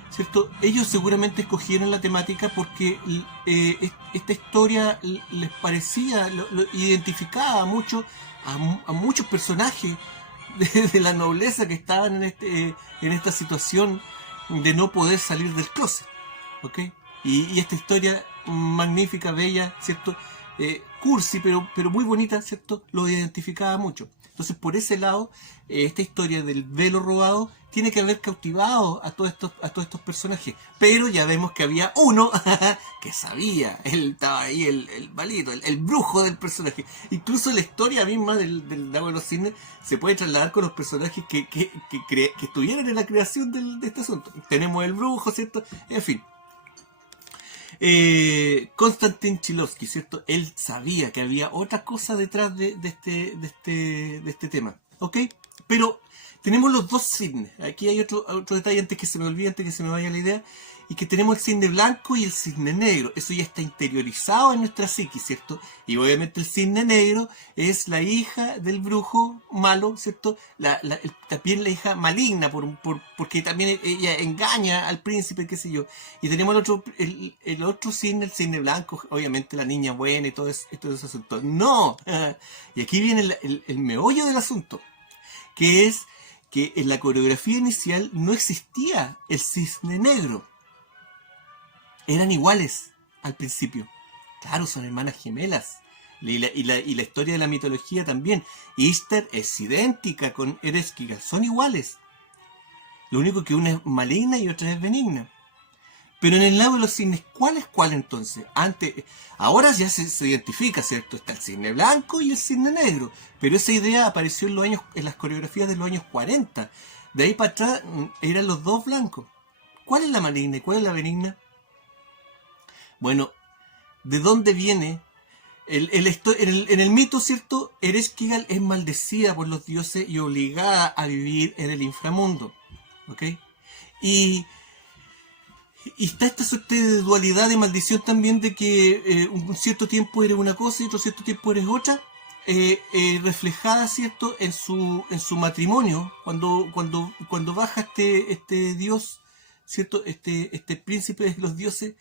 ¿cierto? Ellos seguramente escogieron la temática porque esta historia les parecía, lo identificaba mucho a muchos personajes de la nobleza que estaban en esta situación de no poder salir del closet, ¿ok? Y esta historia magnífica, bella, ¿cierto? Cursi, pero muy bonita, ¿cierto? Lo identificaba mucho. Entonces, por ese lado, esta historia del velo robado tiene que haber cautivado a todos estos personajes. Pero ya vemos que había uno que sabía, él estaba ahí, el malito, el brujo del personaje. Incluso la historia misma del Lago de los Cisnes se puede trasladar con los personajes que estuvieron en la creación de este asunto. Tenemos el brujo, ¿cierto? En fin. Konstantin Chilovsky, ¿cierto? Él sabía que había otra cosa detrás de este tema, ¿ok? Pero tenemos los dos cisnes. Aquí hay otro detalle antes que se me olvide, antes que se me vaya la idea. Y que tenemos el cisne blanco y el cisne negro. Eso ya está interiorizado en nuestra psique, ¿cierto? Y obviamente el cisne negro es la hija del brujo malo, ¿cierto? También la hija maligna, porque también ella engaña al príncipe, qué sé yo. Y tenemos el otro cisne, el cisne blanco, obviamente la niña buena y todo ese asunto. ¡No! Y aquí viene el meollo del asunto, que es que en la coreografía inicial no existía el cisne negro. Eran iguales al principio. Claro, son hermanas gemelas. Y la historia de la mitología también. Ishtar es idéntica con Ereshkigal. Son iguales. Lo único que una es maligna y otra es benigna. Pero en el lago de los cisnes, ¿cuál es cuál entonces? Ahora ya se identifica, ¿cierto? Está el cisne blanco y el cisne negro. Pero esa idea apareció en las coreografías de los años 40. De ahí para atrás eran los dos blancos. ¿Cuál es la maligna y cuál es la benigna? Bueno, ¿de dónde viene? En el mito, ¿cierto? Ereshkigal es maldecida por los dioses y obligada a vivir en el inframundo, ¿ok? Y está esta suerte de dualidad, de maldición también, de que un cierto tiempo eres una cosa y otro cierto tiempo eres otra, reflejada, ¿cierto? En su matrimonio, cuando baja este dios, ¿cierto? Este príncipe de los dioses,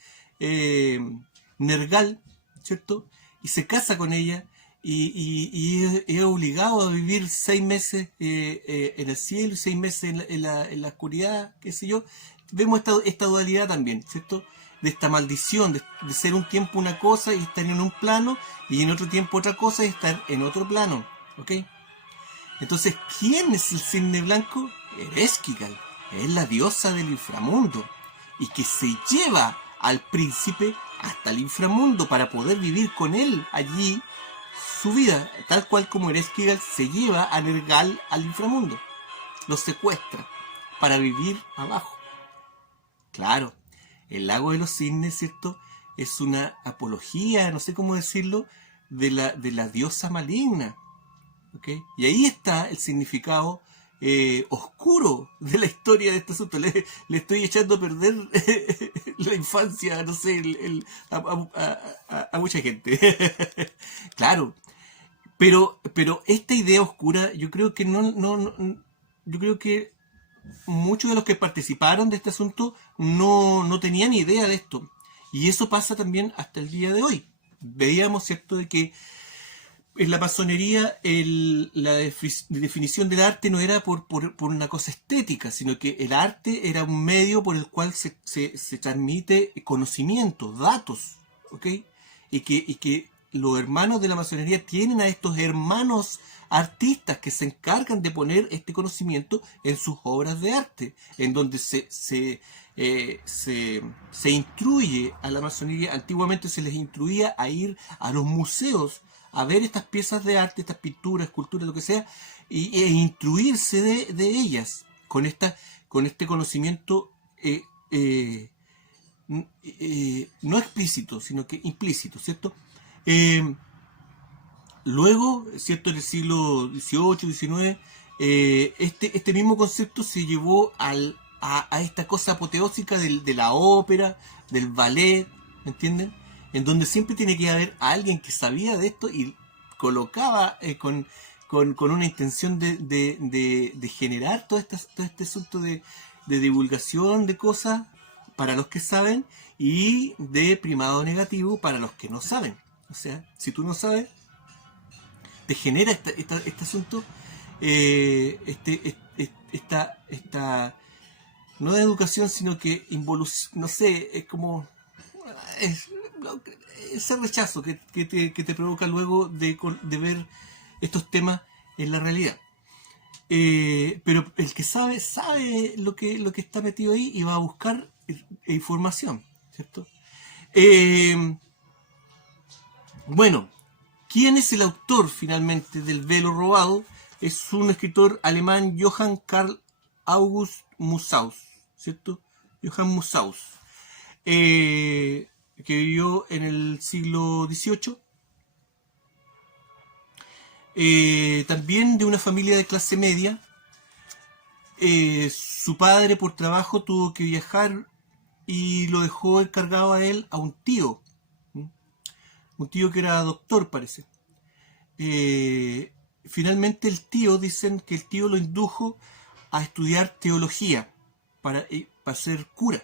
Nergal, ¿cierto? Y se casa con ella y es obligado a vivir 6 meses en el cielo y 6 meses en la oscuridad, qué sé yo. Vemos esta dualidad también, ¿cierto? De esta maldición, de ser un tiempo una cosa y estar en un plano, y en otro tiempo otra cosa y estar en otro plano, ¿ok? Entonces, ¿quién es el cisne blanco? Ereshkigal, es la diosa del inframundo, y que se lleva al príncipe hasta el inframundo para poder vivir con él allí su vida, tal cual como Ereshkigal se lleva a Nergal al inframundo, lo secuestra para vivir abajo. Claro, el lago de los cisnes, ¿cierto? Es una apología, no sé cómo decirlo, de la diosa maligna, ¿ok? Y ahí está el significado oscuro de la historia de este asunto. Le estoy echando a perder la infancia, no sé, a mucha gente. Claro, pero esta idea oscura yo creo que no yo creo que muchos de los que participaron de este asunto no tenían idea de esto. Y eso pasa también hasta el día de hoy. Veíamos, ¿cierto?, de que en la masonería la definición del arte no era por una cosa estética, sino que el arte era un medio por el cual se transmite conocimiento, datos, ¿ok? Y que los hermanos de la masonería tienen a estos hermanos artistas que se encargan de poner este conocimiento en sus obras de arte, en donde se instruye a la masonería. Antiguamente se les instruía a ir a los museos a ver estas piezas de arte, estas pinturas, esculturas, lo que sea, e instruirse de ellas con este conocimiento no explícito, sino que implícito, ¿cierto? Luego, ¿cierto? En el siglo XVIII, XIX, este mismo concepto se llevó a esta cosa apoteósica de la ópera, del ballet, ¿me entienden? En donde siempre tiene que haber alguien que sabía de esto y colocaba con una intención de generar todo este asunto de divulgación de cosas para los que saben y de primado negativo para los que no saben. O sea, si tú no sabes, te genera este asunto, esta no de educación, sino que no sé, es como es, ese rechazo que te provoca luego de ver estos temas en la realidad. Pero el que sabe lo que está metido ahí y va a buscar información, ¿cierto? Bueno, ¿quién es el autor finalmente del Velo Robado? Es un escritor alemán, Johann Karl August Musaus, ¿cierto? Johann Musaus, que vivió en el siglo XVIII. También de una familia de clase media. Su padre por trabajo tuvo que viajar y lo dejó encargado a él a un tío. Un tío que era doctor, parece. Finalmente dicen que el tío lo indujo a estudiar teología para ser cura.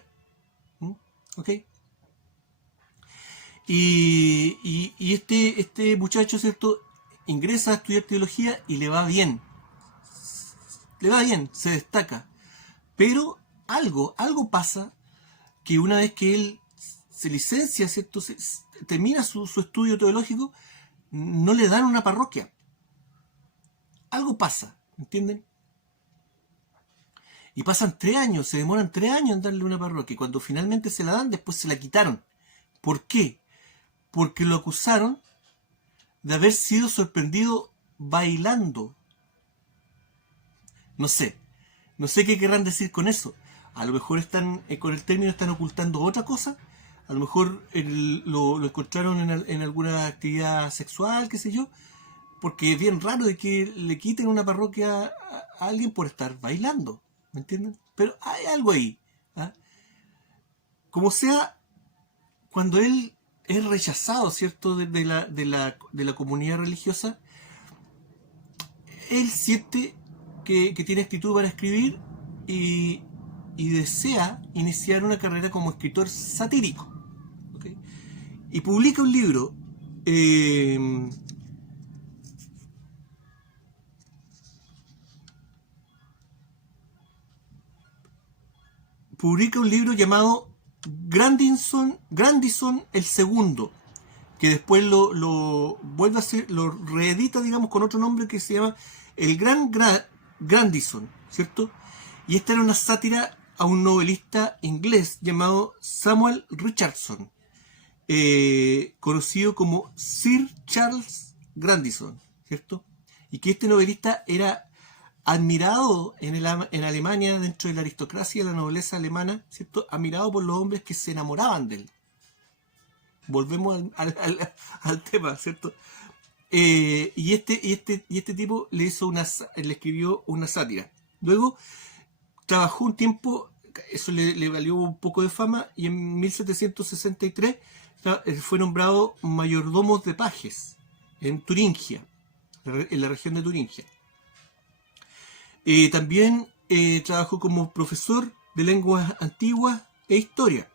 ¿Ok? Y este muchacho, ¿cierto?, ingresa a estudiar teología y le va bien. Le va bien, se destaca. Pero algo pasa que una vez que él se licencia, ¿cierto?, termina su estudio teológico, no le dan una parroquia. Algo pasa, ¿entienden? Y pasan 3 años, se demoran 3 años en darle una parroquia. Y cuando finalmente se la dan, después se la quitaron. ¿Por qué? Porque lo acusaron de haber sido sorprendido bailando. No sé qué querrán decir con eso. A lo mejor con el término están ocultando otra cosa. A lo mejor lo encontraron en alguna actividad sexual, qué sé yo. Porque es bien raro de que le quiten una parroquia a alguien por estar bailando. ¿Me entienden? Pero hay algo ahí. ¿Ah? Como sea, cuando él es rechazado, ¿cierto?, de la comunidad religiosa, él siente que tiene actitud para escribir y desea iniciar una carrera como escritor satírico. ¿Okay? Y publica un libro llamado Grandison el Segundo, que después lo vuelve a hacer, lo reedita, digamos, con otro nombre que se llama El Grandison, ¿cierto? Y esta era una sátira a un novelista inglés llamado Samuel Richardson, conocido como Sir Charles Grandison, ¿cierto? Y que este novelista era admirado en Alemania, dentro de la aristocracia y la nobleza alemana, ¿cierto? Admirado por los hombres que se enamoraban de él. Volvemos al tema, ¿cierto? Y este tipo le escribió una sátira. Luego trabajó un tiempo, eso le valió un poco de fama, y en 1763 fue nombrado mayordomo de pajes en Turingia, en la región de Turingia. También trabajó como profesor de lenguas antiguas e historia.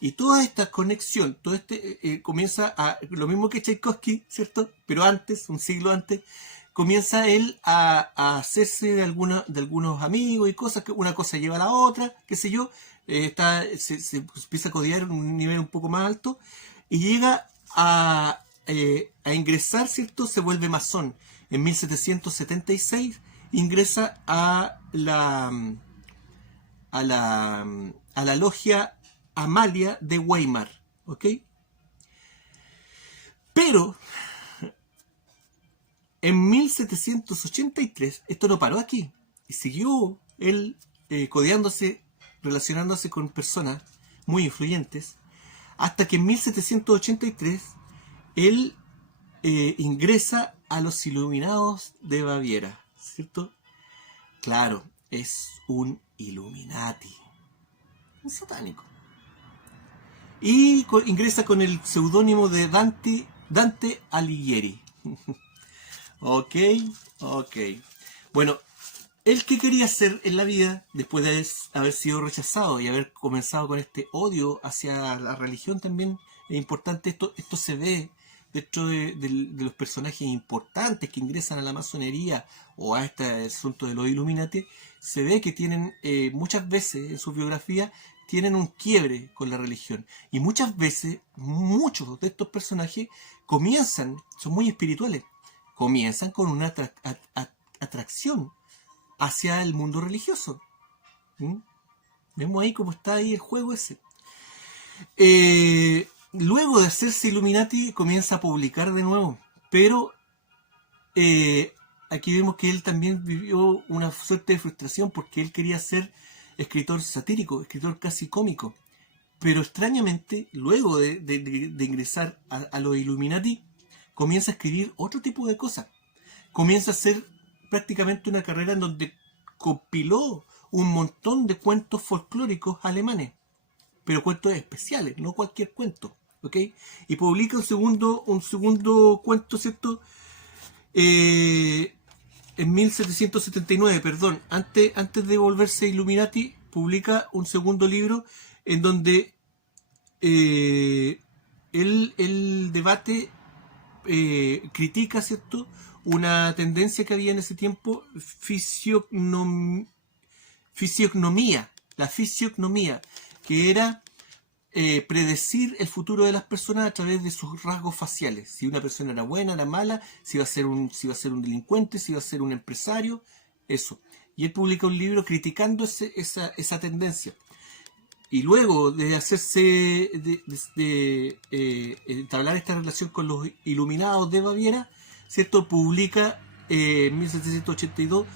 Y toda esta conexión, todo comienza a lo mismo que Tchaikovsky, ¿cierto? Pero antes, un siglo antes, comienza él a hacerse de algunos amigos y cosas, que una cosa lleva a la otra, qué sé yo, se empieza a codiar en un nivel un poco más alto y llega a ingresar, ¿cierto? Se vuelve masón. En 1776 ingresa a la logia Amalia de Weimar, ¿ok? Pero en 1783 esto no paró aquí y siguió él codeándose, relacionándose con personas muy influyentes, hasta que en 1783 él ingresa a los Iluminados de Baviera, ¿cierto? Claro, es un Illuminati, un satánico. Y ingresa con el seudónimo de Dante Alighieri. Ok. Bueno, él qué quería hacer en la vida después de haber sido rechazado y haber comenzado con este odio hacia la religión también es importante. Esto se ve dentro de los personajes importantes que ingresan a la masonería o a este asunto de los Illuminati. Se ve que tienen muchas veces en su biografía tienen un quiebre con la religión y muchas veces muchos de estos personajes son muy espirituales, comienzan con una atracción hacia el mundo religioso. ¿Mm? Vemos ahí cómo está ahí el juego ese. Luego de hacerse Illuminati comienza a publicar de nuevo, pero aquí vemos que él también vivió una suerte de frustración porque él quería ser escritor satírico, escritor casi cómico, pero extrañamente luego de ingresar a los Illuminati comienza a escribir otro tipo de cosas, comienza a hacer prácticamente una carrera en donde compiló un montón de cuentos folclóricos alemanes, pero cuentos especiales, no cualquier cuento, ¿ok? Y publica un segundo cuento, ¿cierto? En 1779, perdón, antes de volverse Illuminati, publica un segundo libro en donde él debate, critica, ¿cierto?, una tendencia que había en ese tiempo, la fisiognomía, que era predecir el futuro de las personas a través de sus rasgos faciales. Si una persona era buena, era mala, si iba a ser un delincuente, si iba a ser un empresario, eso. Y él publica un libro criticando esa tendencia. Y luego de hacerse, entablar esta relación con los Iluminados de Baviera, ¿cierto?, publica en 1782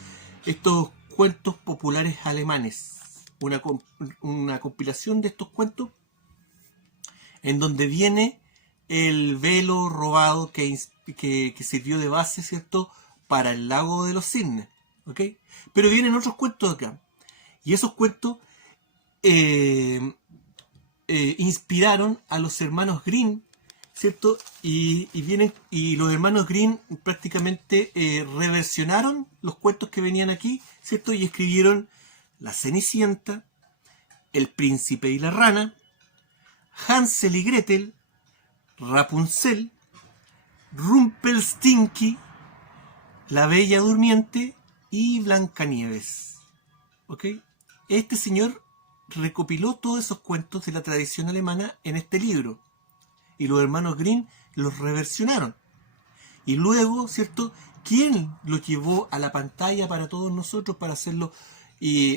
estos cuentos populares alemanes, una compilación de estos cuentos en donde viene el velo robado que sirvió de base, ¿cierto?, para el lago de los cisnes, ¿ok? Pero vienen otros cuentos acá, y esos cuentos inspiraron a los hermanos Grimm, ¿cierto? Y los hermanos Grimm prácticamente reversionaron los cuentos que venían aquí, ¿cierto? Y escribieron La Cenicienta, El Príncipe y la Rana, Hansel y Gretel, Rapunzel, Rumpelstiltskin, La Bella Durmiente y Blancanieves. ¿Ok? Este señor recopiló todos esos cuentos de la tradición alemana en este libro y los hermanos Grimm los reversionaron. Y luego, ¿cierto?, ¿quién lo llevó a la pantalla para todos nosotros para hacerlo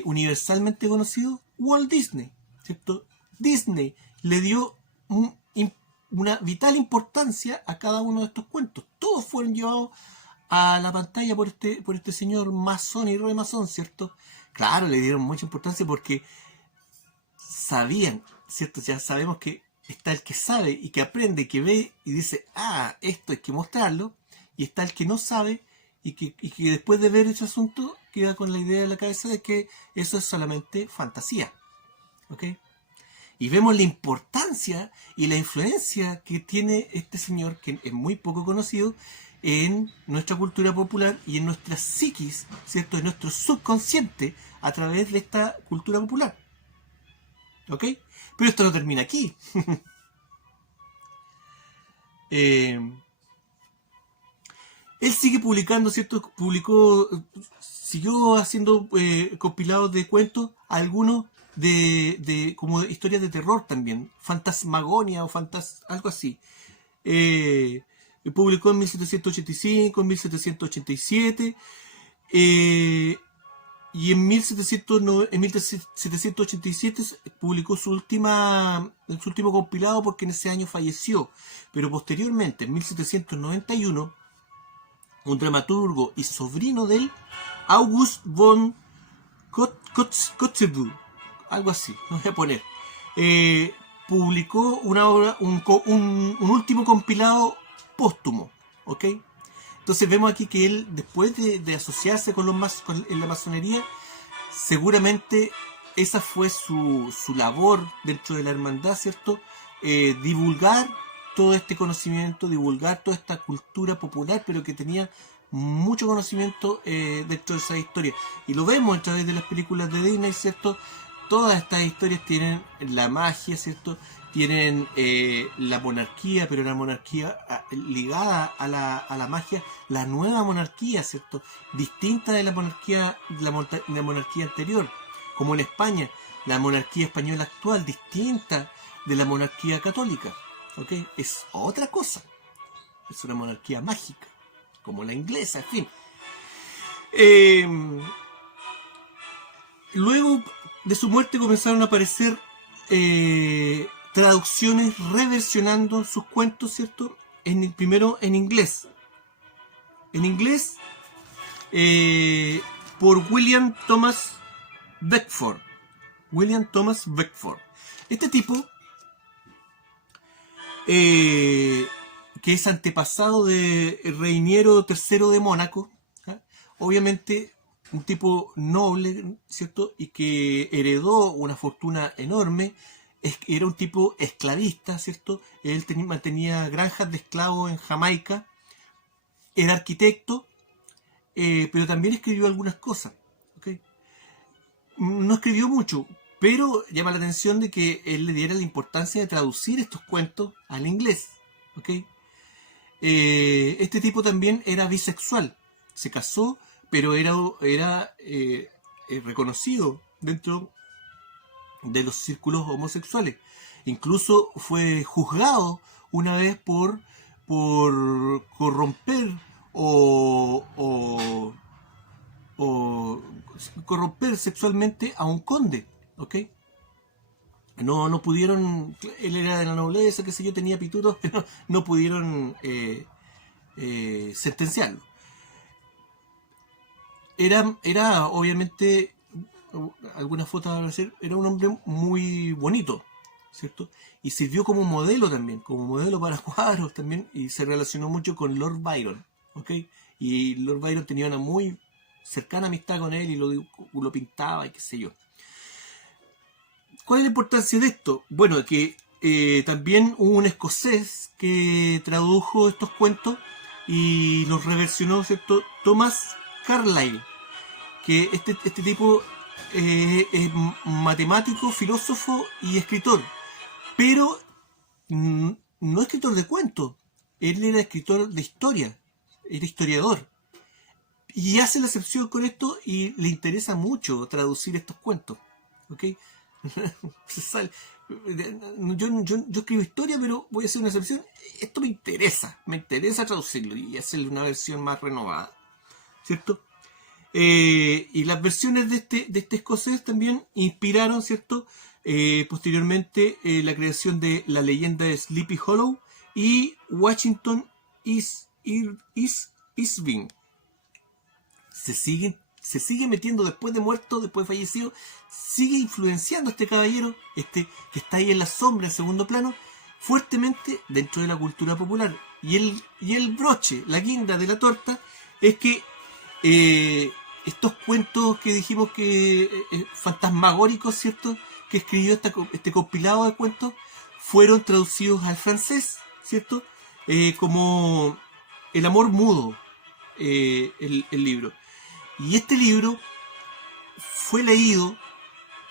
universalmente conocido? Walt Disney, ¿cierto? Disney le dio una vital importancia a cada uno de estos cuentos. Todos fueron llevados a la pantalla por este señor masón y remazón, ¿cierto? Claro, le dieron mucha importancia porque sabían, ¿cierto? Ya sabemos que está el que sabe y que aprende, que ve y dice, esto hay que mostrarlo, y está el que no sabe y que después de ver ese asunto queda con la idea en la cabeza de que eso es solamente fantasía, ¿ok? Y vemos la importancia y la influencia que tiene este señor, que es muy poco conocido, en nuestra cultura popular y en nuestra psiquis, ¿cierto? En nuestro subconsciente a través de esta cultura popular. ¿Ok? Pero esto no termina aquí. Él sigue publicando, ¿cierto? Siguió haciendo compilados de cuentos, algunos como de historias de terror también, fantasmagonia o algo así. Publicó en 1785, en 1787, y en 1787 publicó su último compilado porque en ese año falleció. Pero posteriormente, en 1791, un dramaturgo y sobrino de él, August von Kotzebue, algo así, no voy a poner, publicó una obra, un último compilado póstumo, ¿ok? Entonces vemos aquí que él, después de asociarse en la masonería, seguramente esa fue su labor dentro de la hermandad, ¿cierto? Divulgar todo este conocimiento, divulgar toda esta cultura popular, pero que tenía mucho conocimiento dentro de esa historia. Y lo vemos a través de las películas de Disney, ¿cierto? Todas estas historias tienen la magia, ¿cierto? Tienen la monarquía, pero la monarquía ligada a la magia, la nueva monarquía, ¿cierto? Distinta de la monarquía anterior, como en España, la monarquía española actual, distinta de la monarquía católica, ¿ok? Es otra cosa, es una monarquía mágica, como la inglesa, en fin. Luego de su muerte comenzaron a aparecer traducciones reversionando sus cuentos, ¿cierto? Primero en inglés. En inglés, por William Thomas Beckford. Este tipo, que es antepasado de Reiniero III de Mónaco, ¿eh? Obviamente un tipo noble, ¿cierto? Y que heredó una fortuna enorme. Era un tipo esclavista, ¿cierto? Él mantenía granjas de esclavos en Jamaica. Era arquitecto, pero también escribió algunas cosas, ¿okay? No escribió mucho, pero llama la atención de que él le diera la importancia de traducir estos cuentos al inglés, ¿okay? Este tipo también era bisexual. Se casó, pero era reconocido dentro de los círculos homosexuales. Incluso fue juzgado una vez por corromper o corromper sexualmente a un conde, ¿ok? No pudieron, él era de la nobleza, qué sé yo, tenía pitutos, pero no pudieron sentenciarlo. Era obviamente, algunas fotos van a decir, era un hombre muy bonito, ¿cierto? Y sirvió como modelo también, como modelo para cuadros también, y se relacionó mucho con Lord Byron, ¿ok? Y Lord Byron tenía una muy cercana amistad con él y lo pintaba y qué sé yo. ¿Cuál es la importancia de esto? Bueno, que también hubo un escocés que tradujo estos cuentos y los reversionó, ¿cierto? Thomas Carlyle, que este tipo es matemático, filósofo y escritor, pero no escritor de cuentos, él era escritor de historia, era historiador, y hace la excepción con esto y le interesa mucho traducir estos cuentos, ¿ok? Yo escribo historia, pero voy a hacer una excepción. Esto me interesa traducirlo y hacerle una versión más renovada, ¿cierto? Y las versiones de este escocés también inspiraron, ¿cierto? Posteriormente la creación de la leyenda de Sleepy Hollow y Washington Irving. Se sigue metiendo después de muerto, después de fallecido, sigue influenciando a este caballero, que está ahí en la sombra, en segundo plano, fuertemente dentro de la cultura popular. Y el broche, la guinda de la torta, es que estos cuentos que dijimos que fantasmagóricos, ¿cierto?, que escribió este compilado de cuentos, fueron traducidos al francés, ¿cierto? Como El amor mudo, el libro. Y este libro fue leído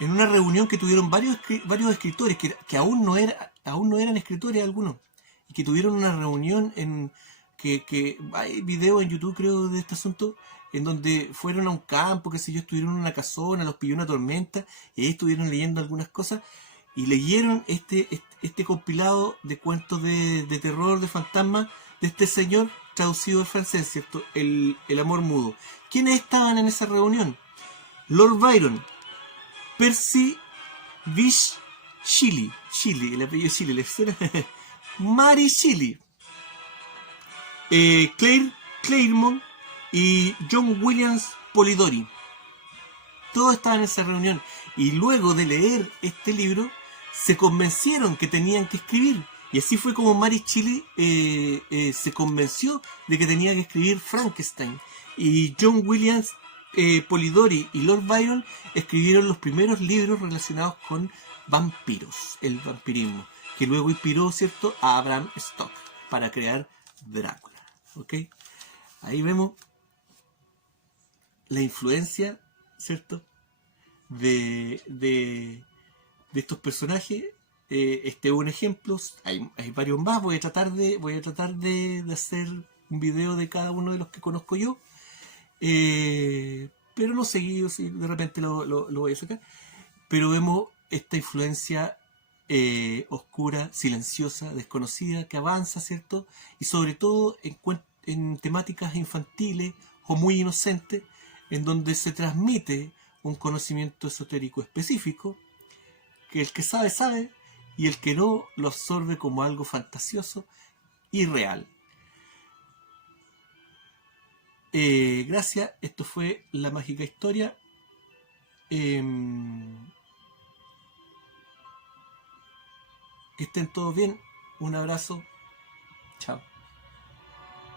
en una reunión que tuvieron varios escritores que aún no eran escritores algunos, y que tuvieron una reunión que hay videos en YouTube, creo, de este asunto, en donde fueron a un campo, qué sé yo, estuvieron en una casona, los pilló una tormenta, y ahí estuvieron leyendo algunas cosas, y leyeron este compilado de cuentos de terror, de fantasmas, de este señor traducido al francés, ¿cierto? El amor mudo. ¿Quiénes estaban en esa reunión? Lord Byron, Percy Bysshe Shelley, el apellido Shelley, ¿le suena? Mary Shelley, Claire Claremont y John Williams Polidori. Todos estaban en esa reunión, y luego de leer este libro se convencieron que tenían que escribir, y así fue como Mary Shelley se convenció de que tenía que escribir Frankenstein, y John Williams Polidori y Lord Byron escribieron los primeros libros relacionados con vampiros, el vampirismo, que luego inspiró, ¿cierto?, a Bram Stoker para crear Drácula. ¿Ok? Ahí vemos la influencia, ¿cierto?, de estos personajes. Este es un ejemplo. Hay varios más. Voy a tratar de hacer un video de cada uno de los que conozco yo. Pero no seguido, si de repente lo voy a sacar. Pero vemos esta influencia oscura, silenciosa, desconocida, que avanza, ¿cierto? Y sobre todo en temáticas infantiles o muy inocentes, en donde se transmite un conocimiento esotérico específico, que el que sabe, sabe, y el que no lo absorbe como algo fantasioso y real. Gracias, esto fue La Mágica Historia. Que estén todos bien, un abrazo, chao.